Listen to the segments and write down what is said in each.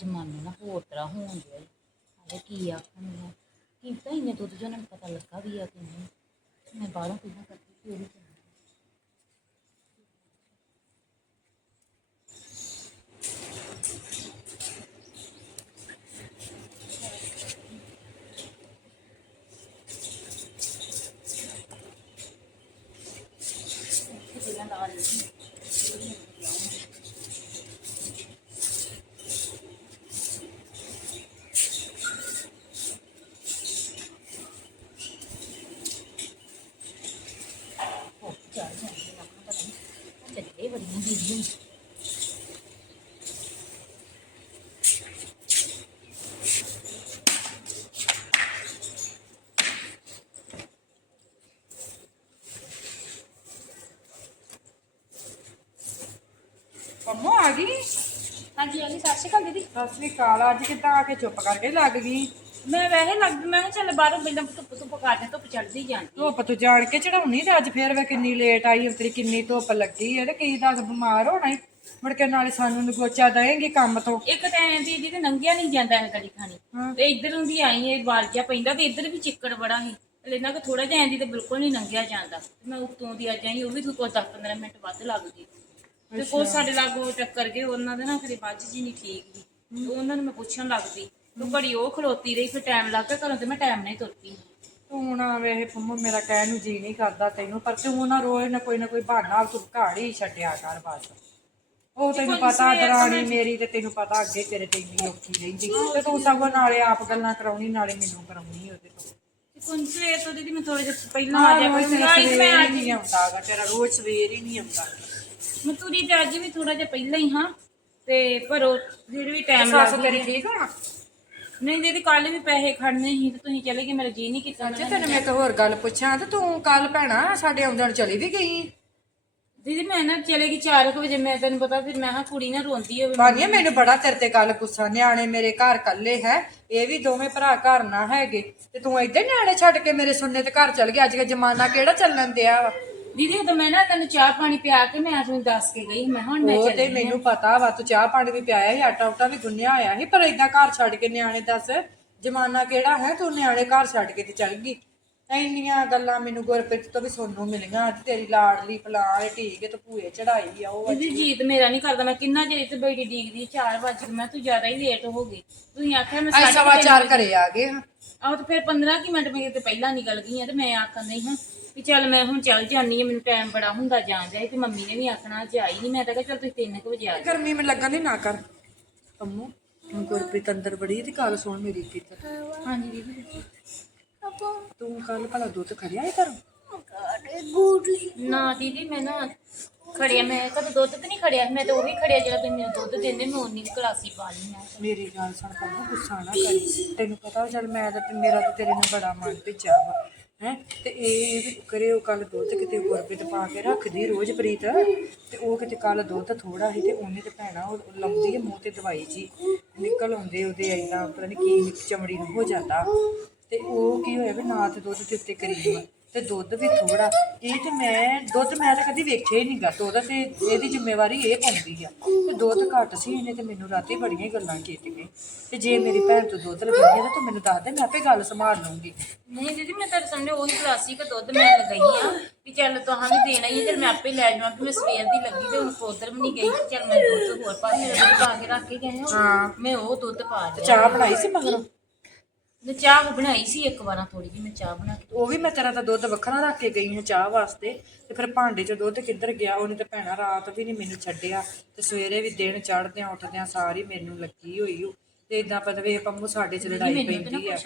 ਅੱਜ ਨਾ ਹੋਰ ਤਰ੍ਹਾਂ ਹੋਣ ਡਿਆ ਈ। ਹਾਲੇ ਕੀ ਆਖਣ ਮੈਂ। ਕੀ ਪਤਾ ਇੰਨੇ ਦੁੱਧ ਜੋ, ਉਹਨਾਂ ਨੂੰ ਪਤਾ ਲੱਗਾ ਵੀ ਆ ਕਿ ਨਹੀਂ। ਮੈਂ ਬਾਹਰੋਂ ਪੀਣਾ ਕਰਦੀ ਫਿਰ ਹੀ ਚੱਲਣਾ। ਪਹਿਲਾਂ ਲਾ ਲਈ ਉਹ ਚਾਰ ਜਾਂਦੇ ਨਾ ਪਤਾ ਨਹੀਂ ਚੱਲੇ ਬੜੀਆਂ ਦੀਦੀਆਂ ਪੰਮੋ ਆ ਗਈ ਹਾਂਜੀ ਹਾਂਜੀ ਸਤਿ ਸ਼੍ਰੀ ਅਕਾਲ ਦੀਦੀ ਸਤਿ ਸ੍ਰੀ ਅਕਾਲ ਅੱਜ ਕਿੱਦਾਂ ਆ ਕੇ ਚੁੱਪ ਕਰਕੇ ਲੱਗ ਗਈ? ਮੈਂ ਵੈਸੇ ਲੱਗ ਮੈਂ ਕਿਹਾ ਚੱਲ ਬਾਹਰੋਂ ਬਿੰਦਾਂ ਧੁੱਪ ਧੁੱਪ ਕਾਟੇ ਧੁੱਪ ਚੜਦੀ ਜਾਂਦੀ ਧੁੱਪ ਤੂੰ ਜਾਣ ਕੇ ਚੜਾਉਣੀ ਤੇ ਅੱਜ ਫੇਰ ਵੇ ਕਿੰਨੀ ਲੇਟ ਆਈ ਉਤਰੀ ਕਿੰਨੀ ਧੁੱਪ ਲੱਗੀ ਹੈ ਤੇ ਕੀ ਦੱਸ ਬਿਮਾਰ ਹੋਣਾ ਈ ਮੁੜ ਕੇ ਨਾਲੇ ਸਾਨੂੰ ਨਗੋਚਾ ਦੇਂਗੀ ਕੰਮ ਤੋਂ। ਇੱਕ ਤਾਂ ਐਂ ਦੀਦੀ ਤੇ ਨੰਗਿਆ ਨਹੀਂ ਜਾਂਦਾ ਹੈ ਗਲੀ ਖਾਣੀ। ਹਾਂ। ਤੇ ਇੱਧਰ ਨੂੰ ਦੀ ਆਈ ਇਹ ਵਾਲ ਜਿਹਾ ਪੈਂਦਾ ਤੇ ਇੱਧਰ ਵੀ ਚਿੱਕੜ ਬੜਾ ਸੀ। ਲੈਣਾ ਕਿ ਥੋੜਾ ਜਿਹਾ ਐਂਦੀ ਤੇ ਬਿਲਕੁਲ ਨਹੀਂ ਨੰਗਿਆ ਜਾਂਦਾ। ਮੈਂ ਉੱਤੋਂ ਦੀ ਅੱਜ ਆਈ ਉਹ ਵੀ ਕੋਈ 10 15 ਮਿੰਟ ਵੱਧ ਲੱਗ ਗਈ। ਤੇ ਕੋਈ ਸਾਡੇ ਲਾਗੋ ਟੱਕਰ ਗਏ ਉਹਨਾਂ ਦੇ ਨਾ ਖਰੇ ਬੱਜ ਜੀ ਨਹੀਂ ਠੀਕ ਸੀ ਤੇ ਉਹਨਾਂ ਨੂੰ ਮੈਂ ਪੁੱਛਣ ਲੱਗ ਪਈ ਤੇ ਬੜੀ ਉਹ ਖਲੋਤੀ ਰਹੀ ਫਿਰ ਟਾਈਮ ਲੱਗ ਗਿਆ ਘਰੋਂ ਤੇ ਮੈਂ ਟਾਈਮ ਨਾਲ ਹੀ ਤੁਰ ਪਈ ਤੂੰ ਨਾ ਵੇਖ ਪੰਮੋ ਮੇਰਾ ਕਹਿਣ ਨੂੰ ਜੀ ਨਹੀਂ ਕਰਦਾ ਤੈਨੂੰ ਪਰ ਤੂੰ ਨਾ ਰੋਜ਼ ਨਾ ਕੋਈ ਨਾ ਕੋਈ ਬਹਾਨਾ ਤੂੰ ਘਾੜੀ ਛੱਡਿਆ ਕਰ ਬਸ। ਉਹ ਤੈਨੂੰ ਪਤਾ ਦਰਾਣੀ ਮੇਰੀ ਤੇ ਤੈਨੂੰ ਪਤਾ ਅੱਗੇ ਤੇਰੇ ਤੇ ਇੰਨੀ ਔਖੀ ਰਹਿੰਦੀ। ਤੇ ਤੂੰ ਸਗੋਂ ਨਾਲੇ ਆਪ ਗੱਲਾਂ ਕਰਾਉਣੀ ਨਾਲੇ ਮੈਨੂੰ ਕਰਾਉਣੀ ਉਹਦੇ ਤੋਂ। ਕੋਈ ਸਵੇਰ ਤੋਂ ਦੀਦੀ ਮੈਂ ਥੋੜੇ ਜਿਹਾ ਪਹਿਲਾਂ ਆ ਜਾ ਮੈਂ ਅੱਜ ਨਹੀਂ ਆਉਂਦਾਗਾ ਤੇਰਾ ਰੋਜ਼ ਸਵੇਰ ਹੀ ਨਹੀਂ ਆਉਂਦਾ। ਮੈਂ ਤੁਰੀ ਤੇ ਅੱਜ ਵੀ ਥੋੜਾ ਜਿਹਾ ਪਹਿਲਾਂ ਹੀ ਹਾਂ। ਤੇ ਪਰ ਉਹ ਫਿਰ ਵੀ ਟਾਈਮ ਲੱਗ ਸੱਸ ਤੇਰੀ ਠੀਕ ਆ? ਨਹੀਂ ਦੀਦੀ ਕੱਲ ਵੀ ਪੈਸੇ ਖੜਨੇ ਸੀ ਤੇ ਤੁਸੀਂ ਚਲੇ ਗਏ ਮੇਰਾ ਜੀ ਨਹੀਂ ਕੀਤਾ ਜੇ ਤੈਨੂੰ ਮੈਂ ਇੱਕ ਹੋਰ ਗੱਲ ਪੁੱਛਾਂ ਤੇ ਤੂੰ ਕੱਲ ਭੈਣਾ ਸਾਡੇ ਆਉਂਦਣ ਚਲੀ ਵੀ ਗਈ? ਦੀਦੀ ਮੈਂ ਨਾ ਚਲੇ ਗਈ 4 ਵਜੇ ਮੈਂ ਤੈਨੂੰ ਪਤਾ ਫਿਰ ਮੈਂ ਹਾਂ ਕੁੜੀ ਨਾ ਰੋਂਦੀ ਹੋਵੇ ਬਾਨੀਆ ਮੈਨੂੰ। ਬੜਾ ਤੇਰੇ ਤੇ ਗੱਲ ਗੁੱਸਾ ਨਿਆਣੇ ਮੇਰੇ ਘਰ ਕੱਲੇ ਹੈ ਇਹ ਵੀ ਦੋਵੇਂ ਭਰਾ ਘਰ ਨਾ ਹੈਗੇ। ਤੇ ਤੂੰ ਏਦਾਂ ਨਿਆਣੇ ਛੱਡ ਕੇ ਮੇਰੇ ਸੁਣਨੇ ਤੇ ਘਰ ਚਲ ਗਿਆ ਅੱਜ ਕੱਲ੍ਹ ਜ਼ਮਾਨਾ ਕਿਹੜਾ ਚੱਲਣ ਦਿਆ ਵਾ? ਦੀਦੀ ਉਹ ਮੈਂ ਨਾ ਤੈਨੂੰ ਚਾਹ ਪਾਣੀ ਪਿਆ ਕੇ ਮੈਂ ਤੁਹਾਨੂੰ ਦੱਸ ਕੇ ਗਈ। ਮੈਂ ਹੁਣ ਮੈਂ ਉਹ ਤੇ ਚੱਲੀ ਮੈਨੂੰ ਪਤਾ ਵਾ ਤੂੰ ਚਾਹ ਪਾਣੀ ਵੀ ਪਿਆਇਆ ਸੀ ਆਟਾ ਉਟਾ ਵੀ ਗੁੰਨਿਆ ਹੋਇਆ ਸੀ ਪਰ ਏਦਾਂ ਘਰ ਛੱਡ ਕੇ ਨਿਆਣੇ ਦੱਸ ਜ਼ਮਾਨਾ ਕਿਹੜਾ ਹੈ ਤੂੰ ਨਿਆਣੇ ਘਰ ਛੱਡ ਕੇ ਤੇ ਚੱਲ ਗਈ। ਇੰਨੀਆਂ ਗੱਲਾਂ ਮੈਨੂੰ ਗੁਰਪ੍ਰੀਤ ਤੋਂ ਵੀ ਸੁਣਨ ਨੂੰ ਮਿਲੀਆਂ ਅੱਜ ਤੇਰੀ ਲਾਡਲੀ ਫਲਾਂ ਠੀਕ ਹੈ ਤੇ ਭੂਏ ਚੜਾਈ ਆ ਉਹ ਦੀਦੀ ਜੀਤ ਮੇਰਾ ਨਹੀਂ ਕਰਦਾ ਮੈਂ ਕਿੰਨਾ ਚਿਰ ਇੱਥੇ ਬੈਠੀ ਡੀਕਦੀ 4 ਵਜੇ ਮੈਂ ਤੂੰ ਜ਼ਿਆਦਾ ਹੀ ਲੇਟ ਹੋ ਗਈ। ਤੁਸੀਂ ਆਖਿਆ ਮੈਂ ਸਾਢੇ ਤਿੰਨ ਘਰੇ ਆ ਗਏ ਹਾਂ। ਆਹ ਤੇ ਫਿਰ 15 ਕਿ ਮਿੰਟ ਮੇਰੇ ਤੇ ਪਹਿਲਾਂ ਨਿਕਲ ਗਈ ਆ ਤੇ ਮੈਂ ਆਖਣ ਨਹੀਂ ਹਾਂ ਵੀ ਚੱਲ ਮੈਂ ਹੁਣ ਚੱਲ ਜਾਨੀ ਆ ਮੈਨੂੰ ਟਾਈਮ ਬੜਾ ਹੁੰਦਾ ਜਾਣ ਦਾ ਤੇ ਮੰਮੀ ਨੇ ਵੀ ਆਖਣਾ ਅੱਜ ਆਈ ਨਹੀਂ ਮੈਂ ਤਾਂ ਕਿਹਾ ਚੱਲ ਤੁਸੀਂ 3 ਵਜੇ ਆ ਜਾਓ। ਗਰਮੀ ਮੈਨੂੰ ਲੱਗਣ ਦੀ ਨਾ ਕਰ। ਅੰਮੂ ਹੁਣ ਗੁਰਪ੍ਰੀਤ ਅੰਦਰ ਬੜੀ ਤੇ ਗੱਲ ਸੁਣ ਮੇਰੀ ਕਿਤ ਹਾਂਜੀ ਦੀਦੀ ਤੂੰ ਕੱਲ ਭਲਾ ਦੁੱਧ ਖੜਿਆ ਹੈ ਘਰੋਂ? ਨਾ ਦੀਦੀ ਮੈਂ ਨਾ ਖੜਿਆ ਮੈਂ ਕਦੇ ਦੁੱਧ ਤੇ ਨਹੀਂ ਖੜਿਆ ਮੈਂ ਤਾਂ ਉਹ ਵੀ ਖੜਿਆ ਜਿਹੜਾ ਤੁਸੀਂ ਮੈਨੂੰ ਦੁੱਧ ਦਿੰਦੇ ਮੈਂ ਉਨੀ ਦੀ ਕਲਾਸੀ ਪਾ ਲਈ ਮੈਂ। ਮੇਰੀ ਗੱਲ ਸੁਣ ਪੰਮੂ ਗੁੱਸਾ ਨਾ ਕਰੀ। ਤੈਨੂੰ ਪਤਾ ਚੱਲ ਮੈਂ ਤਾਂ ਮੇਰਾ ਤਾਂ ਤੇਰੇ ਨਾਲ ਬੜਾ ਮਨ ਭਿੱਜਾ ਵਾ। ਹੈ? ਤੇ ਇਹ ਵੀ ਕਰੇ ਕੱਲ ਦੁੱਧ ਕਿਤੇ ਗੁਰਪ੍ਰੀਤ ਪਾ ਕੇ ਰੱਖਦੀ ਰੋਜ਼ ਪ੍ਰੀਤ। ਤੇ ਉਹ ਕਿਤੇ ਕੱਲ ਦੁੱਧ ਥੋੜਾ ਸੀ ਤੇ ਉਹਨੇ ਤੇ ਭੈਣਾ ਉਹ ਲਾਉਂਦੀ ਹੈ ਮੂੰਹ ਤੇ ਦਵਾਈ ਜੀ। ਨਿਕਲ ਆਉਂਦੇ ਉਹਦੇ ਐਦਾਂ ਪਤਾ ਨਹੀਂ ਕੀ ਚਮੜੀ ਨੂੰ ਹੋ ਜਾਂਦਾ। ਤੇ ਉਹ ਕੀ ਹੋਇਆ ਵੀ ਨਾ ਤੇ ਦੁੱਧ ਦੇ ਉੱਤੇ ਕਰੀਮ ਤੇ ਦੁੱਧ ਵੀ ਥੋੜਾ ਇਹ ਤੇ ਮੈਂ ਦੁੱਧ ਮੈਂ ਤਾਂ ਕਦੀ ਵੇਖਿਆ ਹੀ ਨਹੀਂਗਾ। ਦੁੱਧ ਤੇ ਇਹਦੀ ਜ਼ਿੰਮੇਵਾਰੀ ਇਹ ਪਾਉਂਦੀ ਆ। ਤੇ ਦੁੱਧ ਘੱਟ ਸੀ ਇਹਨੇ ਤੇ ਮੈਨੂੰ ਰਾਤੀ ਬੜੀਆਂ ਹੀ ਗੱਲਾਂ ਕੀਤੀਆਂ। ਤੇ ਜੇ ਮੇਰੀ ਭੈਣ ਤੋਂ ਦੁੱਧ ਲਗਾਉਂਦੀ ਤਾਂ ਤੂੰ ਮੈਨੂੰ ਦੱਸ ਦੇ ਮੈਂ ਆਪੇ ਗੱਲ ਸੰਭਾਲ ਲੂੰਗੀ ਨਹੀਂ ਦੀਦੀ ਮੈਂ ਤਾਂ ਸਮਝੋ ਉਹੀ ਕਲਾਸੀ ਦਾ ਦੁੱਧ ਮੈਂ ਲਗਾਈ ਆ। ਵੀ ਚੱਲ ਤੁਹਾਂ ਵੀ ਦੇਣਾ ਹੀ ਚੱਲ ਮੈਂ ਆਪੇ ਲੈ ਜਾਵਾਂ ਕਿ ਮੈਂ ਸਵੇਰ ਦੀ ਲੱਗੀ ਤੇ ਹੁਣ ਉਧਰ ਵੀ ਨਹੀਂ ਗਈ। ਤੇ ਚੱਲ ਮੈਂ ਦੁੱਧ ਹੋਰ ਪਾਸੇ ਪਾ ਕੇ ਰੱਖ ਕੇ ਗਏ ਹਾਂ। ਹਾਂ। ਮੈਂ ਉਹ ਦੁੱਧ ਪਾ ਲਿਆ ਚਾਹ ਬਣਾਈ ਸੀ ਮਗਰੋਂ? ਮੈਂ ਚਾਹ ਬਣਾਈ ਸੀ ਇੱਕ ਵਾਰਾਂ ਥੋੜੀ ਜਿਹੀ ਮੈਂ ਚਾਹ ਬਣਾ ਕੇ ਉਹ ਵੀ ਮੈਂ ਤੇਰਾ ਤਾਂ ਦੁੱਧ ਵੱਖਰਾ ਰੱਖ ਕੇ ਗਈ ਹਾਂ ਚਾਹ ਵਾਸਤੇ ਤੇ ਫਿਰ ਭਾਂਡੇ 'ਚ ਦੁੱਧ ਕਿੱਧਰ ਗਿਆ ਉਹਨੇ ਤੇ ਭੈਣਾ ਰਾਤ ਵੀ ਨਹੀਂ ਮੈਨੂੰ ਛੱਡਿਆ ਤੇ ਸਵੇਰੇ ਵੀ ਦਿਨ ਚੜ੍ਹਦਿਆਂ ਉੱਠਦਿਆਂ ਸਾਰੀ ਮੈਨੂੰ ਲੱਗੀ ਹੋਈ ਓ ਤੇ ਇਦਾਂ ਪਤਾ ਵੇ ਪੰਮੂ ਸਾਡੇ 'ਚ ਲੜਾਈ ਪੈਂਦੀ ਆ।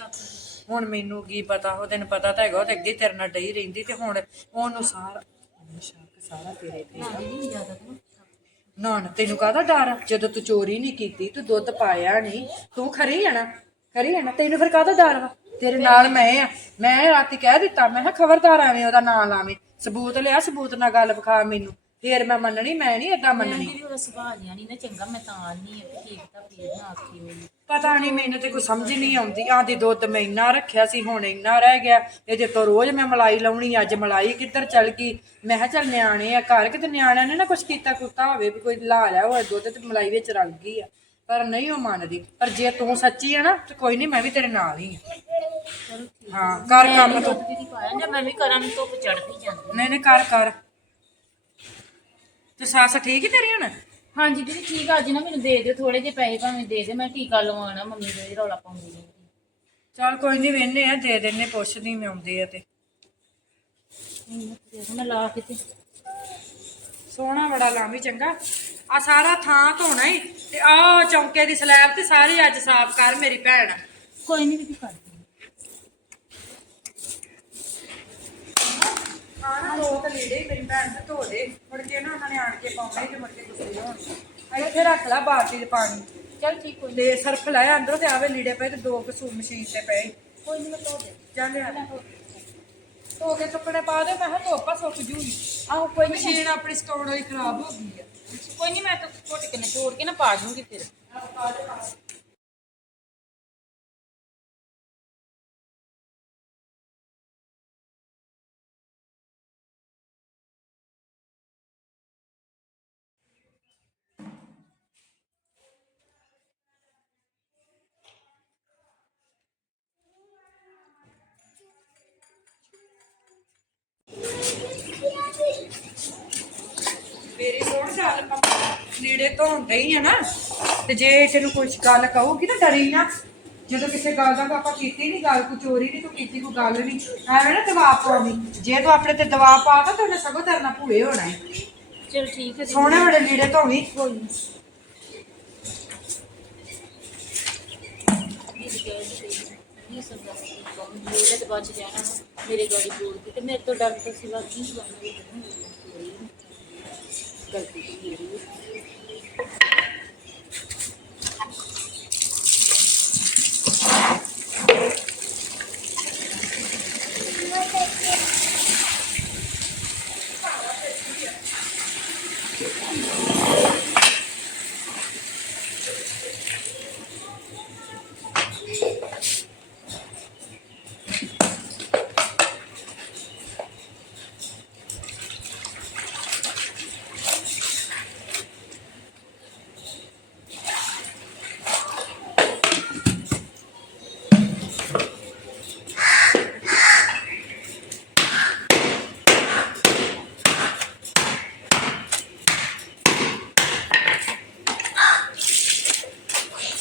ਹੁਣ ਮੈਨੂੰ ਕੀ ਪਤਾ ਉਹ ਤੈਨੂੰ ਪਤਾ ਤਾਂ ਹੈਗਾ ਉਹ ਤੇ ਅੱਗੇ ਤੇਰੇ ਨਾਲ ਡਈ ਰਹਿੰਦੀ ਤੇ ਹੁਣ ਉਹਨੂੰ ਸਾਰਾ ਸ਼ੱਕ ਸਾਰਾ ਤੇਰੇ ਤੇ ਨਾ ਦੀਦੀ ਜ਼ਿਆਦਾ ਤਾਂ ਨਾ ਨਾ ਨਾ ਤੈਨੂੰ ਕਾਹਦਾ ਡਰ ਆ? ਜਦੋਂ ਤੂੰ ਚੋਰੀ ਨਹੀਂ ਕੀਤੀ ਤੂੰ ਦੁੱਧ ਪਾਇਆ ਨਹੀਂ ਤੂੰ ਖਰੀ ਆ ਨਾ ਆ ਨਾ ਤੈਨੂੰ ਫਿਰ ਕਾਹਦਾ ਡਰ ਵਾ? ਤੇਰੇ ਨਾਲ ਮੈਂ ਆ ਮੈਂ ਰਾਤੀ ਕਹਿ ਦਿੱਤਾ ਮੈਂ ਕਿਹਾ ਖਬਰਦਾਰ ਐਵੇਂ ਉਹਦਾ ਨਾਂ ਲਾਵੇਂ ਸਬੂਤ ਲਿਆ ਸਬੂਤ ਨਾਲ ਗੱਲ ਵਿਖਾ ਮੈਨੂੰ। ਫੇਰ ਮੈਂ ਮੰਨਣੀ ਮੈਂ ਨਹੀਂ ਏਦਾਂ ਮੈਂ ਮੰਨਣੀ। ਵੀ ਉਹਦਾ ਸੁਭਾਅ ਜਿਹਾ ਨਹੀਂ ਨਾ ਚੰਗਾ ਮੈਂ ਤਾਂ ਕਿ ਠੀਕ ਤਾਂ ਫੇਰ ਨਾ ਆਖੀ ਮੈਨੂੰ। ਪਤਾ ਨਹੀਂ ਮੈਨੂੰ ਤੇ ਕੋਈ ਸਮਝ ਨਹੀਂ ਆਉਂਦੀ। ਆਦੀ ਦੁੱਧ ਮੈਂ ਇੰਨਾ ਰੱਖਿਆ ਸੀ ਹੁਣ ਇੰਨਾ ਰਹਿ ਗਿਆ। ਇਹਦੇ ਤੋਂ ਰੋਜ਼ ਮੈਂ ਮਲਾਈ ਲਾਉਣੀ ਅੱਜ ਮਲਾਈ ਕਿੱਧਰ ਚਲ ਗਈ? ਮੈਂ ਕਿਹਾ ਚੱਲ ਨਿਆਣੇ ਆ ਘਰ ਕਿਤੇ ਨਿਆਣਿਆਂ ਨੇ ਨਾ ਕੁਛ ਕੀਤਾ ਕੁੱਤਾ ਹੋਵੇ ਵੀ ਕੋਈ ਲਾ ਲਿਆ ਹੋਵੇ ਦੁੱਧ ਤੇ ਮਲਾਈ ਵਿੱਚ ਰਲ ਗਈ ਆ। ਪਰ ਨਹੀਂ ਉਹ ਮੰਨਦੀ। ਪਰ ਜੇ ਤੂੰ ਸੱਚੀ ਆ ਨਾ ਤੇ ਕੋਈ ਨਹੀਂ ਮੈਂ ਵੀ ਤੇਰੇ ਨਾਲ ਹੀ ਠੀਕ ਹਾਂ ਕਰ ਕੰਮ ਤੂੰ। ਦੀਦੀ ਪਾਇਆ ਜਾਂ ਮੈਂ ਵੀ ਕਰਾਂ ਨੂੰ ਧੁੱਪ ਚੜਦੀ ਜਾਂਦੀ। ਨਹੀਂ ਨਹੀਂ ਕਰ ਕਰ। ਤੇ ਸੱਸ ਠੀਕ ਹੀ ਤੇਰੀ ਹੁਣ? ਹਾਂਜੀ ਦੀਦੀ ਠੀਕ ਆ। ਅੱਜ ਨਾ ਮੈਨੂੰ ਦੇ ਦਿਓ ਥੋੜੇ ਜਿਹੇ ਪੈਸੇ ਭਾਵੇਂ ਦੇ ਦੇ। ਮੈਂ ਟੀਕਾ ਲਵਾਉਣਾ ਮੰਮੀ ਦੇ ਰੌਲਾ ਪਾਉਂਦੀ ਨੇ ਚੱਲ ਕੋਈ ਨਹੀਂ ਵੇਨੇ ਆ ਦੇ ਦਿੰਨੇ ਪੁੱਛਦੀ ਮੈਂ ਆਉਂਦੇ ਆ ਤੇ। ਮੈਂ ਲਾ ਕੇ ਤੇ ਸੋਹਣਾ ਬੜਾ ਲਾਮੀ ਚੰਗਾ। ਆ ਸਾਰਾ ਥਾਂ ਧੋਣਾ ਹੀ ਤੇ ਆ ਚੌਂਕੇ ਦੀ ਸਲੈਬ ਤੇ ਸਾਰੀ ਅੱਜ ਸਾਫ਼ ਕਰ ਮੇਰੀ ਭੈਣ। ਕੋਈ ਨਹੀਂ ਦੀਦੀ ਕਰ ਦਿੰਦੀ। ਆ ਨਾ ਦੋ ਤੇ ਲੀੜੇ ਮੇਰੀ ਭੈਣ ਨੇ ਧੋ ਦੇ ਮੁੜ ਕੇ ਨਾ ਉਹਨਾਂ ਨੇ ਆਣ ਕੇ ਪਾਉਣੇ ਤੇ ਮੁੜ ਕੇ ਗੁੱਸੇ ਹੋਣ ਇੱਥੇ ਰੱਖ ਲੈ ਬਾਲਟੀ ਦੇ ਪਾਣੀ। ਚੱਲ ਠੀਕ ਕੋਈ ਤੇ ਸਰਫ ਲਾਇਆ ਅੰਦਰੋਂ ਤੇ ਆਵੇ ਲੀੜੇ ਪਏ ਤੇ ਦੋ ਕਸੂ ਮਸ਼ੀਨ ਤੇ ਪਏ ਕੋਈ ਨਹੀਂ ਮੈਂ ਧੋ ਦੇ ਜਾ ਲਿਆ। ਧੋ ਕੇ ਕੱਪੜੇ ਪਾ ਦੇ ਮੈਂ ਕਿਹਾ ਧੋਪਾ ਸੁੱਕ ਜੂਗੀ। ਆਹੋ ਕੋਈ ਨਹੀਂ ਮਸ਼ੀਨ ਆਪਣੀ ਸਟੋਰ ਵਾਲੀ ਖਰਾਬ ਹੋ ਗਈ ਆ। ਕੋਈ ਨਹੀਂ ਮੈਂ ਤਾਂ ਛੋਟੇ ਕਿਨੇ ਤੋੜ ਕੇ ਨਾ ਪਾ ਦੂੰਗੀ ਫਿਰ। ਲੀੜੇ ਧੋਂਦੇ ਹੀ ਆ ਨਾ ਤੇ ਜੇ ਤੈਨੂੰ ਕੋਈ ਗੱਲ ਕਹੂਗੀ ਨਾ ਡਰੀ ਨਾ। ਜਦੋਂ ਕਿਸੇ ਗੱਲ ਦਾ ਪਾਪਾ ਕੀਤੀ ਨਹੀਂ ਗੱਲ ਕੋਈ ਚੋਰੀ ਨਹੀਂ ਤੂੰ ਕੀਤੀ ਕੋਈ ਗੱਲ ਨਹੀਂ ਐਵੇਂ ਨਾ ਦਬਾਅ ਪਾਉਣੀ ਜੇ ਤੂੰ ਆਪਣੇ ਤੇ ਦਬਾਅ ਪਾਤਾ ਤਾਂ ਉਹਨੇ ਸਗੋਂ ਤੇਰੇ ਨਾਲ ਭੂਏ ਹੋਣਾ ਹੈ ਚਲ ਠੀਕ ਹੈ ਸੋਹਣੇ ਬੜੇ ਲੀੜੇ ਧੋਵੀ। ਕੋਈ ਮੇਰੇ ਤੇ ਬਚ ਜਾਣਾ ਮੇਰੇ ਗਾੜੀ ਬੋਲ ਕੇ ਤੇ ਮੇਰੇ ਤੋਂ ਡਰ ਤੋਂ ਸਿਵਾ ਕੀ ਬਣਦਾ ਗਲਤੀ ਤਾਂ ਮੇਰੀ ਹੈ।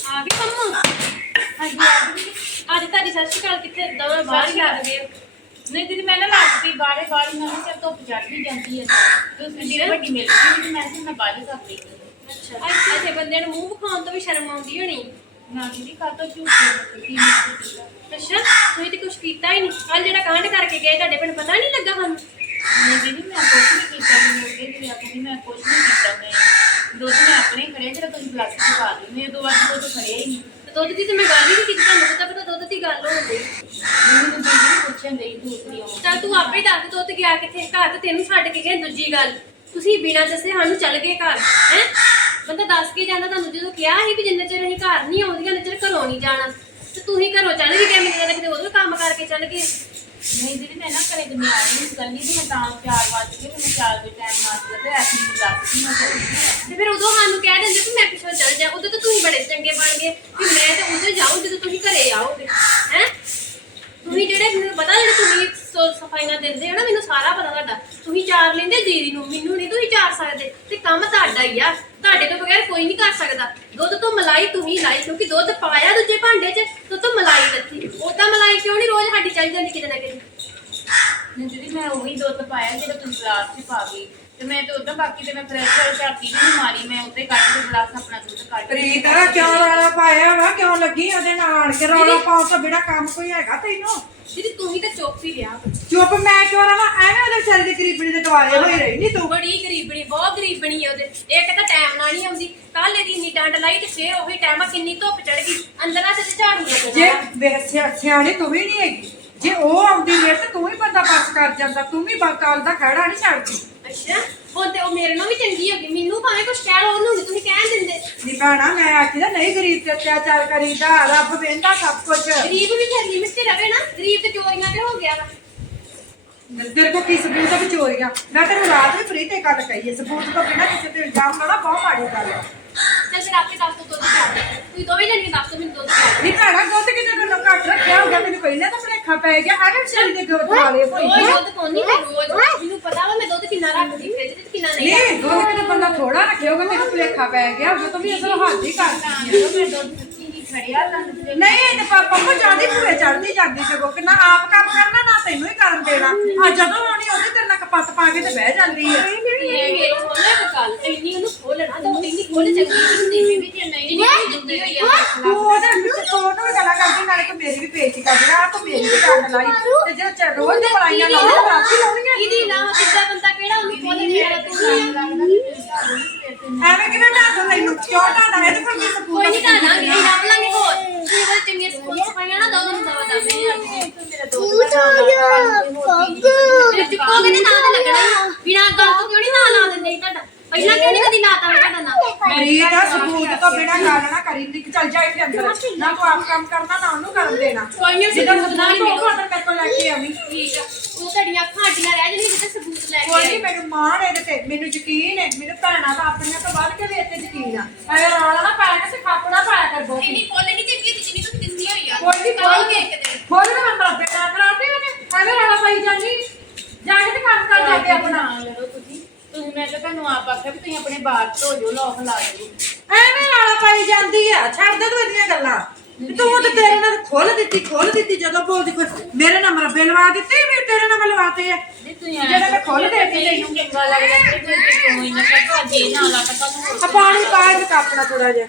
ਆ ਗਈ ਮੰਮਾ ਹਾਂਜੀ ਆ ਗਈ ਅੱਜ ਤੁਹਾਡੀ ਸਤਿ ਸ਼੍ਰੀ ਅਕਾਲ ਕਿੱਥੇ ਦਵਾ ਬਾਹਰ ਹੀ ਲੱਗ ਗਏ। ਨਹੀਂ ਦੀਦੀ ਮੈਂ ਨਾ ਲੱਗਦੀ ਬਾਰੇ ਬਾਰੀ ਮੈਂ ਕਿਹਾ ਚੱਲ ਧੁੱਪ ਚੜ ਵੀ ਜਾਂਦੀ ਹੈ ਤੇ ਉਸ ਜਿਹੜੀ ਵੱਡੀ ਮਿਲ ਗਈ ਤੇ ਮੈਂ ਕਿਹਾ ਮੈਂ ਬਾਲੀ ਕਰ ਲਈ। ਅੱਛਾ। ਐਸੇ ਬੰਦੇ ਨੂੰ ਮੂੰਹ ਵਿਖਾਉਣ ਤੋਂ ਵੀ ਸ਼ਰਮ ਆਉਂਦੀ ਹੋਣੀ। ਨਾ ਦੀਦੀ ਕਾ ਤੋਂ ਝੂਠ ਬੋਲਦੀ ਅੱਛਾ ਤੁਸੀਂ ਤੇ ਕੁਝ ਕੀਤਾ ਹੀ ਨਹੀਂ। ਕੱਲ ਜਿਹੜਾ ਕਾਂਡ ਕਰਕੇ ਗਏ ਤੁਹਾਡੇ ਪਿੰਡ ਪਤਾ ਨਹੀਂ ਲੱਗਾ ਸਾਨੂੰ? ਨਹੀਂ ਦੀਦੀ ਮੈਂ ਕੁਝ ਨਹੀਂ ਕੀਤਾ ਮੈਨੂੰ ਉਹਦੇ ਵੀ ਆਖੀ ਮੈਂ ਕੁਝ ਨਹੀਂ ਕੀਤਾ ਮੈਂ ਦੁੱਧ ਮੈਂ ਆਪਣੇ ਖੜੇ ਜਿਹੜਾ ਤੁਸੀਂ ਚ ਪਾ ਮੇਰੇ ਦੋ ਵਾਰ ਦੁੱਧ ਖੜਿਆ ਹੀ ਨਹੀਂ। ਤੇ ਦੁੱਧ ਦੀ ਤੇ ਮੈਂ ਗੱਲ ਹੀ ਨਹੀਂ ਕੀਤੀ ਤੁਹਾਨੂੰ ਪਤਾ ਪਤਾ ਦੁੱਧ ਦੀ ਗੱਲ ਹੋਣ ਡਈ। ਮੈਨੂੰ ਦੀਦੀ ਪੁੱਛਣ ਗਈ ਦੂਸਰੀ ਉਹ ਚੱਲ ਤੂੰ ਆਪੇ ਦੱਸ ਦੁੱਧ ਗਿਆ ਕਿੱਥੇ ਘਰ ਤੇ ਤੈਨੂੰ ਛੱਡ ਕੇ ਗਏ ਦੂਜੀ ਗੱਲ। ਤੁਸੀਂ ਬਿਨਾਂ ਦੱਸੇ ਸਾਨੂੰ ਚੱਲ ਗਏ ਘਰ ਹੈ? ਬੰਦਾ ਦੱਸ ਕੇ ਜਾਂਦਾ ਤੁਹਾਨੂੰ ਜਦੋਂ ਕਿਹਾ ਸੀ ਵੀ ਜਿੰਨੇ ਚਿਰ ਅਸੀਂ ਘਰ ਨਹੀਂ ਆਉਂਦੀਆਂ ਉਨੇ ਚਿਰ ਘਰੋਂ ਨਹੀਂ ਜਾਣਾ। ਤੇ ਤੁਸੀਂ ਘਰੋਂ ਚੱਲ ਵੀ ਗਏ ਮੈਨੂੰ ਲੱਗਦਾ ਕਿਤੇ ਉਦੋਂ ਕੰਮ ਕਰਕੇ ਚੱਲ ਗਏ। ਨਹੀਂ ਦੀਦੀ ਮੈਂ ਨਾ ਘਰੇ ਮੈਂ ਰਹੀ ਸੀ ਕੱਲੀ ਤੇ ਮੈਂ ਤਾਂ 4 ਵਜੇ ਗਏ ਮੈਨੂੰ 4 ਵਜੇ ਟਾਈਮ ਸੀ ਤੇ ਐਸੀ ਨੂੰ ਦੱਸ ਸੀ ਮੈਂ ਤੇ ਫਿਰ ਉਦੋਂ ਸਾਨੂੰ ਕਹਿ ਦਿੰਦੇ ਕਿ ਮੈਂ ਪਿੱਛੋਂ ਚੱਲ ਜਾ ਉਦੋਂ ਤਾਂ ਤੁਸੀਂ ਬੜੇ ਚੰਗੇ ਬਣ ਗਏ। ਕਿ ਮੈਂ ਤੇ ਉਦੋਂ ਜਾਊਂ ਜਦੋਂ ਤੁਸੀਂ ਘਰੇ ਆਓਗੇ। ਹੈ? ਤੁਸੀਂ ਜਿਹੜੇ ਮੈਨੂੰ ਪਤਾ ਜਿਹੜੇ ਤੁਸੀਂ ਸੋ ਸਫਾਈਆਂ ਦਿੰਦੇ ਹੋ ਨਾ, ਮੈਨੂੰ ਸਾਰਾ ਪਤਾ ਤੁਹਾਡਾ। ਤੁਸੀਂ ਚਾਰ ਲੈਂਦੇ ਦੀਦੀ ਨੂੰ ਮੈਨੂੰ ਨਹੀਂ ਤੁਸੀਂ ਚਾਰ ਸਕਦੇ। ਤੇ ਕੰਮ ਤੁਹਾਡਾ ਹੀ ਆ। ਤੁਹਾਡੇ ਤੋਂ ਬਗੈਰ ਕੋਈ ਨਹੀਂ ਕਰ ਸਕਦਾ। ਦੁੱਧ ਤੋਂ ਮਲਾਈ ਤੁਸੀਂ ਲਾਈ, ਕਿਉਂਕਿ ਦੁੱਧ ਪਾਇਆ ਦੂਜੇ ਭਾਂਡੇ 'ਚ, ਦੁੱਧ ਤੋਂ ਮਲਾਈ ਲੱਥੀ ਉਦਾਂ ਮਲਾਈ ਕਿਉਂ ਨਹੀਂ ਰੋਜ਼ ਸਾਡੀ ਚੱਲ ਜਾਂਦੀ ਕਿਤੇ ਨਾ ਕਿਤੇ? ਨਹੀਂ ਦੀਦੀ, ਮੈਂ ਉਹੀ ਦੁੱਧ ਪਾਇਆ ਜਿਹੜਾ ਤੁਸੀਂ ਗਲਾਸ 'ਚ ਪਾ ਗਈ ਤੇ ਮੈਂ ਤੇ ਉਦਾਂ ਬਾਕੀ ਤੇ ਮੈਂ ਫਰੈਸ਼ ਵਾਲੀ ਝਾਤੀ ਨਹੀਂ ਮਾਰੀ ਮੈਂ ਉੱਤੇ ਕੱਢ ਕੇ ਗਲਾਸ ਆਪਣਾ ਦੁੱਧ ਕੱਢ ਕੇ ਪ੍ਰੀਤ ਕਿਉਂ ਰੌਲਾ ਪਾਇਆ ਵਾ? ਕਿਉਂ ਲੱਗੀ ਉਹਦੇ ਨਾਲ ਕੇ ਰੌਲਾ ਪਾਉਣ ਤੋਂ ਬਿਨਾ ਕੰਮ ਕੋਈ ਹੈਗਾ ਤੈਨੂੰ। ਦੀਦੀ ਤੁਸੀਂ ਤਾਂ ਚੁੱਪ ਹੀ ਰਿਹਾ ਚੁੱਪ ਮੈਂ ਕਿਉਂ ਰਵਾਂ? ਐਵੇਂ ਉਹਦੇ ਵਿਚਾਰੇ ਦੀ ਗਰੀਬਣੀ ਦੇ ਦੁਆਲੇ ਹੋਈ ਰਹੀ ਨਹੀਂ ਤੂੰ। ਬੜੀ ਗਰੀਬਣੀ ਬਹੁਤ ਗਰੀਬਣੀ ਹੈ ਉਹਦੇ। ਇੱਕ ਤਾਂ ਟਾਈਮ ਨਾਲ ਨਹੀਂ ਆਉਂਦੀ। ਕੱਲ ਇਹਦੀ ਇੰਨੀ ਡੰਡ ਲਾਈ ਤੇ ਫੇਰ ਉਹੀ ਟਾਈਮ ਕਿੰਨੀ ਧੁੱਪ ਚੜ ਗਈ। ਅੰਦਰ ਆ ਤੇ ਝਾੜੂ ਜੇ ਲੱਗਦਾ ਵੇ- ਸਿਆ- ਸਿਆਣੀ ਤੂੰ ਵੀ ਨਹੀਂ ਹੈਗੀ। ਜੇ ਉਹ ਆਉਂਦੀ ਵੇ ਤੇ ਤੂੰ ਹੀ ਬੰਦਾ ਪਾਸ ਕਰ ਜਾਂਦਾ। ਤੂੰ ਵੀ ਕੱਲ ਦਾ ਖੜਾ ਨਹੀਂ ਛੱਡਦੀ। ਅੱਛਾ ਹੁਣ ਤੇ ਉਹ ਮੇਰੇ ਨਾਲ ਵੀ ਚੰਗੀ ਹੋ ਗਈ। ਮੈਨੂੰ ਭਾਵੇਂ ਕੁਝ ਕਹਿ ਲਓ ਉਹਨੂੰ ਨੀ ਤੁਸੀਂ ਕਹਿਣ ਦਿੰਦੇ। ਨੀ ਭੈਣਾ ਮੈਂ ਆਖੀਦਾ ਨਹੀਂ ਗਰੀਬ ਤੇ ਅਤਿਆਚਾਰ ਕਰੀਦਾ ਰੱਬ ਵੇਂਦਾ ਸਭ ਕੁਝ ਗਰੀਬ ਵੀ ਫਿਰ ਲਿਮਿਟ ਤੇ ਰਵੇ ਨਾ ਗਰੀਬ ਤੇ ਚੋਰੀਆਂ ਤੇ ਹੋ ਗਿਆ ਵਾ। ਤੇਰੇ ਕੋ ਕੀ ਸਬੂਤ ਹੈ ਵੀ ਚੋਰੀਆਂ? ਮੈਂ ਤੈਨੂੰ ਰਾਤ ਵੀ ਫਰੀ ਤੇ ਗੱਲ ਕਹੀ ਹੈ ਸਬੂਤ ਤੋਂ ਬਿਨਾਂ ਕਿਸੇ ਤੇ ਇਲਜ਼ਾਮ ਲਾਉਣਾ ਬਹੁਤ ਮਾੜੀ ਗੱਲ ਹੈ ਚੱਲ ਫਿਰ ਆਪੇ ਦੱਸ ਦੋ ਦੁੱਧ ਪਿਆ ਦੇ ਤੁਸੀਂ ਦੋਵੇਂ ਜਣੀਆਂ ਦੱਸ ਦੋ ਮੈਨੂੰ ਦੁੱਧ ਪਿਆ ਨੀ ਭੈਣਾ ਦੁੱਧ ਕਿੰਨੇ ਦਿਨ ਘੱਟ ਰੱਖਿਆ ਹੋਗਾ ਮੈਨੂੰ ਪਹਿਲਾਂ ਤਾਂ ਭੁਲੇਖਾ ਪੈ ਗਿਆ। ਦੇ ਵਾਲੇ ਰੋਜ਼ ਦੁੱਧ ਮੈਂ ਰੋਜ਼। ਮੈਨੂੰ ਪਤਾ ਵਾ ਮੈਂ ਦੁੱਧ ਕਿੰਨਾ ਰੱਖਦੀ ਫ੍ਰਿਜ ਤੇ ਕਿੰਨਾ ਨਹੀਂ ਨਹੀਂ ਦੁੱਧ ਕਿਤੇ ਬੰਦਾ ਥੋੜਾ ਰੱਖਿਆ ਹੋਗਾ ਮੈਨੂੰ ਭੁਲੇਖਾ ਪੈ ਗਿਆ। ਉਹ ਤਾਂ ਵੀ ਅਸਲ ਹੱਥ ਹੀ ਕਰਦੀ ਹੈ। ਮੈਂ ਦੁੱਧ ਨਹੀਂ ਖੜਿਆ ਤੁਹਾਨੂੰ ਨਹੀਂ ਇਹ ਤੇ ਪਾਪਾ ਕੋ ਜਾਂਦੀ ਭੂਏ ਚੜਦੀ ਜਾਂਦੀ ਸਗੋਂ ਕਿ ਨਾ ਆਪ ਕੰਮ ਕਰਨਾ ਨਾ ਤੈਨੂੰ ਹੀ ਕਰਨ ਦੇਣਾ। ਆ ਜਦੋਂ ਆਉਣੀ ਉਹਦੇ ਤੇਰੇ ਨਾਲ ਕਪੱਤ ਪਾ ਕੇ ਤੇ ਬਹਿ ਜਾਂਦੀ ਹੈ ਮੇਰੇ ਕੋਲ ਤਾਂ ਨਹੀਂ ਨਹੀਂ ਨਹੀਂ ਆ। ਤੂੰ ਉਹਦੇ ਵਿੱਚ ਤੋਂ ਨੂੰ ਗੱਲਾਂ ਕਰਦੀ ਨਾਲੇ ਕਿ ਮੇਰੀ ਵੀ ਬੇਇੱਜ਼ਤੀ ਕਰਦੀ ਆ ਤੂੰ ਮੇਰੀ ਵੀ ਕਰ ਲਾਈ ਤੇ ਜੇ ਚ ਰੋਜ਼ ਦੀ ਬੜਾਈਆਂ ਲਾਉਣੀ? ਤਾਂ ਆਪੀ ਲਾਉਣੀਆਂ। ਇਹਦੀ ਨਾ ਕਿੱਦਾਂ ਬੰਦਾ ਕਿਹੜਾ ਉਹਨੂੰ ਨਹੀਂ ਰਿਹਾ ਤੂੰ ਐਵੇਂ ਕਿਵੇਂ ਢਾਹ ਮੈਨੂੰ ਕਿਉਂ ਢਾਣਾ ਇਹਦੇ ਕੋਲ ਕੀ ਸਬੂਤ ਕੋਈ ਨਹੀਂ? ਢਾਣਾ ਅਸੀਂ ਲੱਭ ਲਾਂਗੇ ਹੋਰ। ਤੁਸੀਂ ਬੜੇ ਚੰਗੇ ਸਕੂਲ ਸਫਾਈਆਂ ਨਾ ਦੋ ਦਿਨ ਦਵਾ ਦਵੇ ਮੇਰੇ ਦੋ ਤੇ ਚੁੱਕੋਗੇ ਨੇ ਨਾਂ ਤੇ ਲੱਗਣਾ। ਬਿਨਾਂ ਗੱਲ ਤੋਂ ਕਿਉਂ ਨਹੀਂ ਨਾਂ ਲਾ ਦਿੰਦੇ ਤੁਹਾਡਾ? ਪਹਿਲਾਂ ਕਿਉਂ ਨਹੀਂ ਕਦੀ ਲਾਤਾ ਵਾ ਤੁਹਾਡਾ ਨਾਂ ਰੀਤ ਆ ਸਬੂਤ ਤੋਂ ਬਿਨਾਂ ਗੱਲ ਨਾ ਕਰੀ ਦੀ ਚੱਲ ਜਾ ਇਹਦੇ ਅੰਦਰ। ਨਾ ਤੂੰ ਆਪ ਕੰਮ ਕਰਨਾ ਨਾ ਉਹਨੂੰ ਕਰਨ ਦੇਣਾ। ਕੋਈ ਨਹੀਂ ਜਿੱਦਾਂ ਸਬੂਤ ਨਾਲ ਹੋਊਗਾ ਤਾਂ ਮੇਰੇ ਕੋਲ ਲੈ ਕੇ ਆਵੀਂ। ਠੀਕ ਆ। ਉਹ ਤੁਹਾਡੀਆਂ ਅੱਡੀਆਂ ਰਹਿ ਜਾਂਦੀਆਂ ਜਿੱਤੇ ਸਬੂਤ ਲੈ ਕੋਈ ਕੇ ਨਹੀਂ ਆਏ। ਮੈਨੂੰ ਮਾਣ ਇਹਦੇ ਤੇ। ਮੈਨੂੰ ਯਕੀਨ ਹੈ ਮੈਨੂੰ ਭੈਣਾਂ ਦਾ ਆਪਣੀਆਂ ਤੋਂ ਵੱਧ ਕੇ ਵੀ ਇੱਥੇ ਯਕੀਨ ਆ। ਐਵੇਂ ਰੌਲਾ ਨਾ ਪਾਇਆ ਕਰ ਤੇ ਖਾਪਣਾ ਪਾਇਆ ਕਰ ਬਹੁਤ ਇੰਨੀ ਖੋਲ ਨਹੀਂ ਤੇ ਜਿੰਨੀ ਤੁਸੀਂ ਦਿੰਦੀ ਹੋਈ ਆ। ਕੋਈ ਨਹੀਂ ਕਰੋਗੇ ਇੱਕ ਦਿਨ। ਖੋਲ ਨਾ ਮੈਂ ਬਾਬੇ ਨਾ ਕਰਾਉਂਦੀ ਉਹਨੇ ਐਵੇਂ ਰੌਲਾ ਪਾਈ ਜਾਂਦੀ। ਜਾ ਕੇ ਤੇ ਕੰਮ ਕਰ ਜਾ ਕੇ ਆਪਣਾ। ਤੁਸੀਂ। ਤੁਸੀਂ ਮੈਂ ਤਾਂ ਤੁਹਾਨੂੰ ਆਪ ਆਖਿਆ ਵੀ ਤੁਸੀਂ ਆਪਣੇ ਬਾਹਰ ਧੋ ਜੋ ਲੋਕ ਲਾ ਦਿਓ। ਐਵੇਂ ਰੌਲਾ ਪਾਈ ਜਾਂਦੀ ਆ ਛੱਡ ਦੇ ਤੂੰ ਇਹਦੀਆਂ ਗੱਲਾਂ। ਤੇ ਤੂੰ ਤੇ ਤੇਰੇ ਨਾਲ ਖੋਲ ਦਿੱਤੀ ਖੋਲ ਦਿੱਤੀ ਜਦੋਂ ਬੋਲਦੀ ਕੋਈ ਮੇਰੇ ਨਾਲ ਮਰਬੇ ਲਵਾ ਦਿੱਤੇ ਵੀ ਤੇਰੇ ਨਾਲ ਲਵਾਤੇ ਆ। ਨਹੀਂ ਤੁਸੀਂ ਜਿਹੜਾ ਮੈਂ ਖੋਲ ਦੇ ਦਿੱਤੀ। ਤੈਨੂੰ ਚੰਗਾ ਲੱਗਦਾ ਤੇ ਫਿਰ ਤੂੰ ਇੰਨਾ ਕਰ ਜੇ ਨਾ ਲਾ ਤਾਂ ਤੁਹਾਨੂੰ ਹੋਰ ਆ ਪਾਣੀ ਪਾ ਕੇ ਕਾਪਣਾ ਥੋੜਾ ਜਿਹਾ।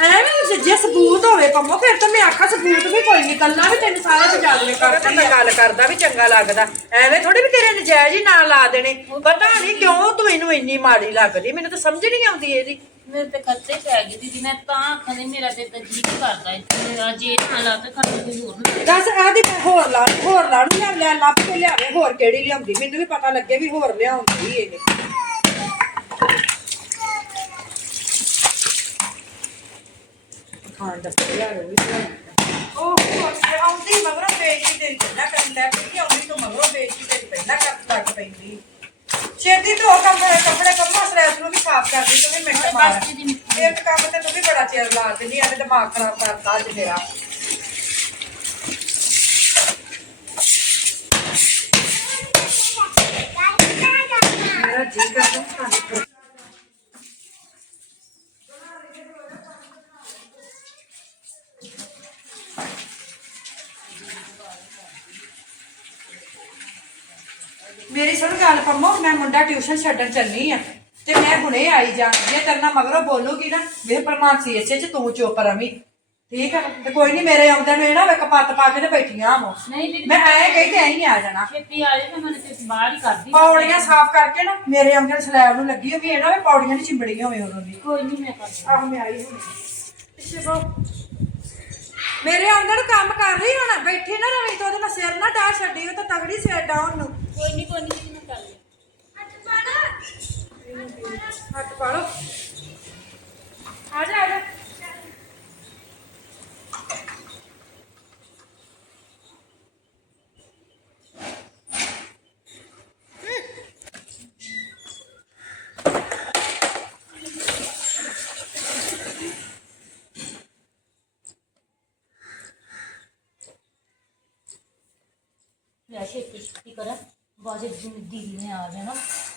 ਐਵੇਂ ਜੇ ਸਬੂਤ ਹੋਵੇ ਪੰਮੋ ਫਿਰ ਤਾਂ ਮੈਂ ਆਖਾ ਸਬੂਤ ਵੀ ਕੋਈ ਨਹੀਂ ਕੱਲਾ ਵੀ ਤੈਨੂੰ ਸਾਰੇ ਤਜਾਦਲੇ ਕਰਦਾ ਮੈਂ ਗੱਲ ਕਰਦਾ ਵੀ ਚੰਗਾ ਲੱਗਦਾ। ਐਵੇਂ ਥੋੜੀ ਵੀ ਤੇਰੇ ਨਜਾਇਜ਼ ਹੀ ਨਾ ਲਾ ਦੇਣੇ। ਪਤਾ ਨਹੀਂ ਕਿਉਂ ਤੂੰ ਇਹਨੂੰ ਇੰਨੀ ਮਾੜੀ ਲੱਗਦੀ ਮੈਨੂੰ ਤਾਂ ਸਮਝ ਨਹੀਂ ਆਉਂਦੀ ਇਹਦੀ। ਮੇਰੇ ਤੇ ਖੱਤੇ ਪੈ ਗਈ ਦੀਦੀ ਮੈਂ ਤਾਂ ਆਖਾਂ ਦੇ ਮੇਰਾ ਤੇ ਤਜੀਕ ਕਰਦਾ ਹੈ ਜੇ ਨਾ ਲਾ ਤਾਂ ਖਾਣੇ ਕੋਈ ਹੋਰ ਨਾ ਦੱਸ ਆਦੀ ਮੈਂ ਹੋਰ ਲਾ ਹੋਰ ਲਾ ਨੂੰ ਲਿਆ ਲੱਭ ਕੇ ਲਿਆਵੇ ਹੋਰ ਕਿਹੜੀ ਲਿਆਉਂਦੀ? ਮੈਨੂੰ ਵੀ ਪਤਾ ਲੱਗੇ ਵੀ ਹੋਰ ਲਿਆਉਂਦੀ ਇਹ। ਖਾਣ ਦਾ ਲਿਆ ਲੋ ਵੀ ਉਹ ਹੋਰ ਆਉਂਦੀ ਮਗਰੋਂ ਬੇਇੱਜ਼ਤੀ ਤੇਰੀ ਪਹਿਲਾਂ ਕਰਨ ਲੱਗ ਪਈ ਆਉਂਦੀ ਤੋਂ ਮਗਰੋਂ ਬੇਇੱਜ਼ਤੀ ਤੇਰੀ ਪਹਿਲਾਂ ਕਰਨ ਲੱਗ ਪੈਂਦੀ। ਛੇਤੀ ਤੋਂ ਕੱਪੜੇ ਕੱਪੜੇ ਕੱਪੜਾ ਸਲੈਬ ਨੂੰ ਵੀ ਸਾਫ਼ ਕਰ ਦੇ ਤੂੰ ਵੀ ਮਿੰਟ ਮਾਰ। ਇੱਕ ਕੰਮ ਤੇ ਤੂੰ ਵੀ ਬੜਾ ਚਿਰ ਲਾ ਦਿੰਦੀ ਐ ਦਿਮਾਗ ਖਰਾਬ ਕਰਤਾ ਅੱਜ ਮੇਰਾ ਜੀ ਕਰਦਾ ਖਾਣੇ ਨੂੰ। ਮੇਰੀ ਸੁਣ ਗੱਲ ਪੰਮੋ ਮੈਂ ਮੁੰਡਾ ਟਿਊਸ਼ਨ ਛੱਡਣ ਚੱਲੀ ਆ ਤੇ ਮੈਂ ਹੁਣੇ ਆਈ ਜਾਂਦੀ ਆ ਤੇਰੇ ਨਾਲ ਮਗਰੋਂ ਬੋਲੂਗੀ ਨਾ ਵੇ ਪਰਮਾਤਸੀ ਇਸੇ ਚ ਤੂੰ ਚੁੱਪ ਰਵੀਂ। ਠੀਕ ਆ? ਤੇ ਕੋਈ ਨਹੀਂ ਮੇਰੇ ਆਉਂਦਿਆਂ ਨੂੰ ਇਹ ਨਾ ਹੋਵੇ ਕਪੱਤ ਪਾ ਕੇ ਤੇ ਬੈਠੀਆਂ ਨਹੀਂ ਦੀਦੀ ਮੈਂ ਐ ਕਹੀ ਤੇ ਐਂ ਹੀ ਆ ਜਾਣਾ। ਛੇਤੀ ਆ ਜੇ ਮੈਨੂੰ ਤੇ ਬਾਹਰ ਹੀ ਕਰਦੀ। ਪੌੜੀਆਂ ਸਾਫ਼ ਕਰਕੇ ਨਾ ਮੇਰੇ ਨੂੰ ਸਲੈਬ ਨੂੰ ਲੱਗੀ ਹੋਵੇ ਇਹ ਨਾ ਹੋਵੇ ਪੌੜੀਆਂ ਨਹੀਂ ਚਿੰਬੜੀਆਂ ਹੋਵੇ ਉਦੋਂ ਦੀ ਕੋਈ ਨਹੀਂ ਮੈਂ ਕਰਦੀ। ਆਹ ਮੈਂ ਆਈ ਹੁਣ। ਪਿੱਛੇ ਬੋ। ਮੇਰੇ ਨੂੰ ਕੰਮ ਕਰ ਰਹੀ ਹੁਣ ਬੈਠੀ ਨਾ ਰਵੀ ਤੇ ਉਹਦੇ ਨਾਲ ਸਿਰ ਨਾ ਡਾ ਛੱਡੀ ਉਹ ਤਾਂ ਤਗੜੀ ਸਿਰ ਡਾਉਣ ਨੂੰ ਕੋਈ ਨਹੀਂ ਕੋਈ ਨਹੀਂ ਮੈਂ ਕਰ ਲਈ ਹੱਥ ਪਾ ਲਓ ਆ ਜਾ ਆ ਜਾ ਮੈਂ ਛੇਤੀ ਛੇਤੀ ਕਰਾਂ ਬਾਜੇ ਦੀਦੀ ਨੇ ਆ ਜਾਣਾ,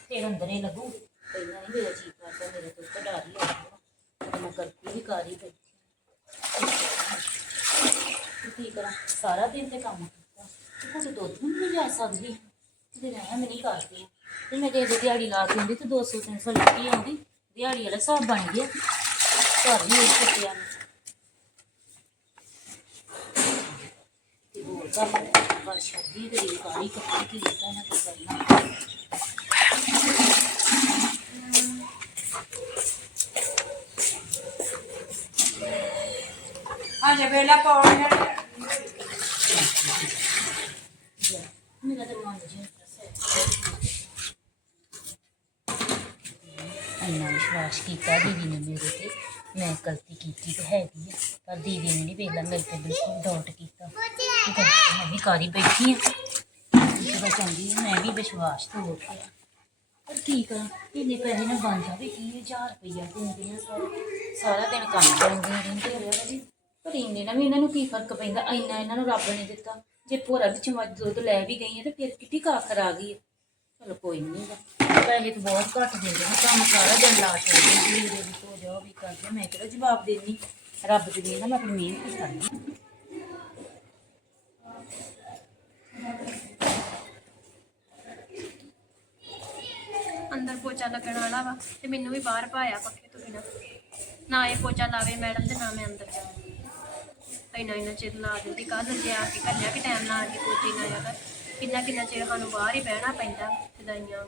ਫਿਰ ਅੰਦਰ ਹੀ ਲੱਗੂ। ਪਹਿਲਾਂ ਨਹੀਂ ਮੇਰਾ ਜੀ ਕਰਦਾ, ਮੇਰੇ ਤੋਂ ਕਢਾ ਰਹੀ ਆ ਮੈਂ ਕਰਦੀ ਵੀ ਕਰ ਹੀ ਬੈਠੀ ਕੀ ਕਰਾਂ? ਸਾਰਾ ਦਿਨ ਤੇ ਕੰਮ ਕੀਤਾ। ਤੇ ਦੁੱਧ ਵੀ ਨਹੀਂ ਜਾ ਸਕਦੀ। ਤੇ ਰਹਿਣਾ ਮੈਂ ਨਹੀਂ ਕਰਦੀ। ਤੇ ਮੈਂ ਜੇ ਦਿਹਾੜੀ ਲਾ ਕੇ ਹੁੰਦੀ ਤੇ 200 300 ਲੱਗੀ ਆਉਂਦੀ ਦਿਹਾੜੀ ਵਾਲਾ ਹਿਸਾਬ ਬਣ ਗਿਆ। ਘਰ ਵੀ ਉਸ ਕੁੱਤਿਆਂ ਨੂੰ ਤੇ ਹੋਰ ਕੰਮ ਬਸ ਛੱਡੀ ਤੇ ਇਹ ਕਾਲੀ ਕੱਪੜੇ ਕੀ ਦਿੱਤਾ ਨਾ ਕੀ ਕਰਨਾ ਆ ਜਾ ਵੇਲਾ ਪੌੜੀਆਂ ਮੇਰਾ ਤੇ ਮਨ ਜੀ ਇੰਨਾ ਵਿਸ਼ਵਾਸ ਕੀਤਾ ਦੀਦੀ ਨੇ ਮੇਰੇ ਤੇ ਮੈਂ ਗਲਤੀ ਕੀਤੀ ਤੇ ਹੈਗੀ ਆ ਪਰ ਦੀਦੀ ਨੇ ਨਹੀਂ ਵੇਲਾ ਮੇਰੇ ਤੇ ਬਿਲਕੁਲ ਡਾਊਟ ਕੀਤਾ ਕਿ ਗਲਤੀ ਮੈਂ ਵੀ ਕਰੀ ਬੈਠੀ ਆ ਜਿਹੜਾ ਚਾਹੁੰਦੀ ਆ ਮੈਂ ਵੀ ਵਿਸ਼ਵਾਸ ਤੋੜ ਕੇ ਪਰ ਕੀ ਕਰਾਂ ਇੰਨੇ ਪੈਸੇ ਨਾ ਬਣ ਜਾਵੇ ਕੀ? 1000 ਰੁਪਈਆ ਦਿੰਦੇ ਆ ਸਾਰਾ। ਸਾਰਾ ਦਿਨ ਕੰਮ ਕਰਦੇ ਰਹਿੰਦੇ ਆ ਰਿਹਾ ਜੀ ਪਰ ਇੰਨੇ ਨਾਲ ਵੀ ਇਹਨਾਂ ਨੂੰ ਕੀ ਫ਼ਰਕ ਪੈਂਦਾ? ਇੰਨਾ ਇਹਨਾਂ ਨੂੰ ਰੱਬ ਨੇ ਦਿੱਤਾ। ਜੇ ਭੋਰਾ ਵਿੱਚ ਮੱਝ ਦੁੱਧ ਲੈ ਵੀ ਗਈ ਆ ਤੇ ਫਿਰ ਕਿੱਡੀ ਕਾਕਰ ਆ ਗਈ ਆ ਚਲੋ ਕੋਈ ਨਹੀਂ ਪੈਸੇ ਤਾਂ ਬਹੁਤ ਘੱਟ ਦਿੰਦੇ ਨੇ ਕੰਮ ਸਾਰਾ ਦਿਨ ਲਾ ਛੱਡਦੇ ਜੀ ਮੇਰੇ ਵੀ ਹੋ ਜਾਓ ਵੀ ਕਰ ਦਿਓ। ਮੈਂ ਕਿਹੜਾ ਜਵਾਬ ਦੇਣੀ? ਰੱਬ ਦੀ ਦੇਣ ਆ, ਮੈਂ ਆਪਣੀ ਮਿਹਨਤ ਕਰਦੀ। ਅੰਦਰ ਪੋਚਾ ਲੱਗਣ ਵਾਲਾ ਵਾ ਤੇ ਮੈਨੂੰ ਵੀ ਬਾਹਰ ਪਾਇਆ ਪੱਖੇ ਤੋਂ ਬਿਨਾ। ਨਾ ਇਹ ਪੋਚਾ ਲਾਵੇ ਮੈਡਮ ਤੇ ਨਾ ਮੈਂ ਅੰਦਰ ਜਾਵਾਂ। ਇੰਨਾ ਇੰਨਾ ਚਿਰ ਲਾ ਦਿੰਦੀ ਕੱਲ ਜੇ ਆ ਕੇ ਘੱਲਿਆ ਕਿ ਟਾਈਮ ਨਾਲ ਆ ਕੇ ਪੋਚੇ ਨਾ ਆਇਆ ਕਰ ਕਿੰਨਾ ਕਿੰਨਾ ਚਿਰ ਸਾਨੂੰ ਬਾਹਰ ਹੀ ਬਹਿਣਾ ਪੈਂਦਾ ਸਦਾਈਆਂ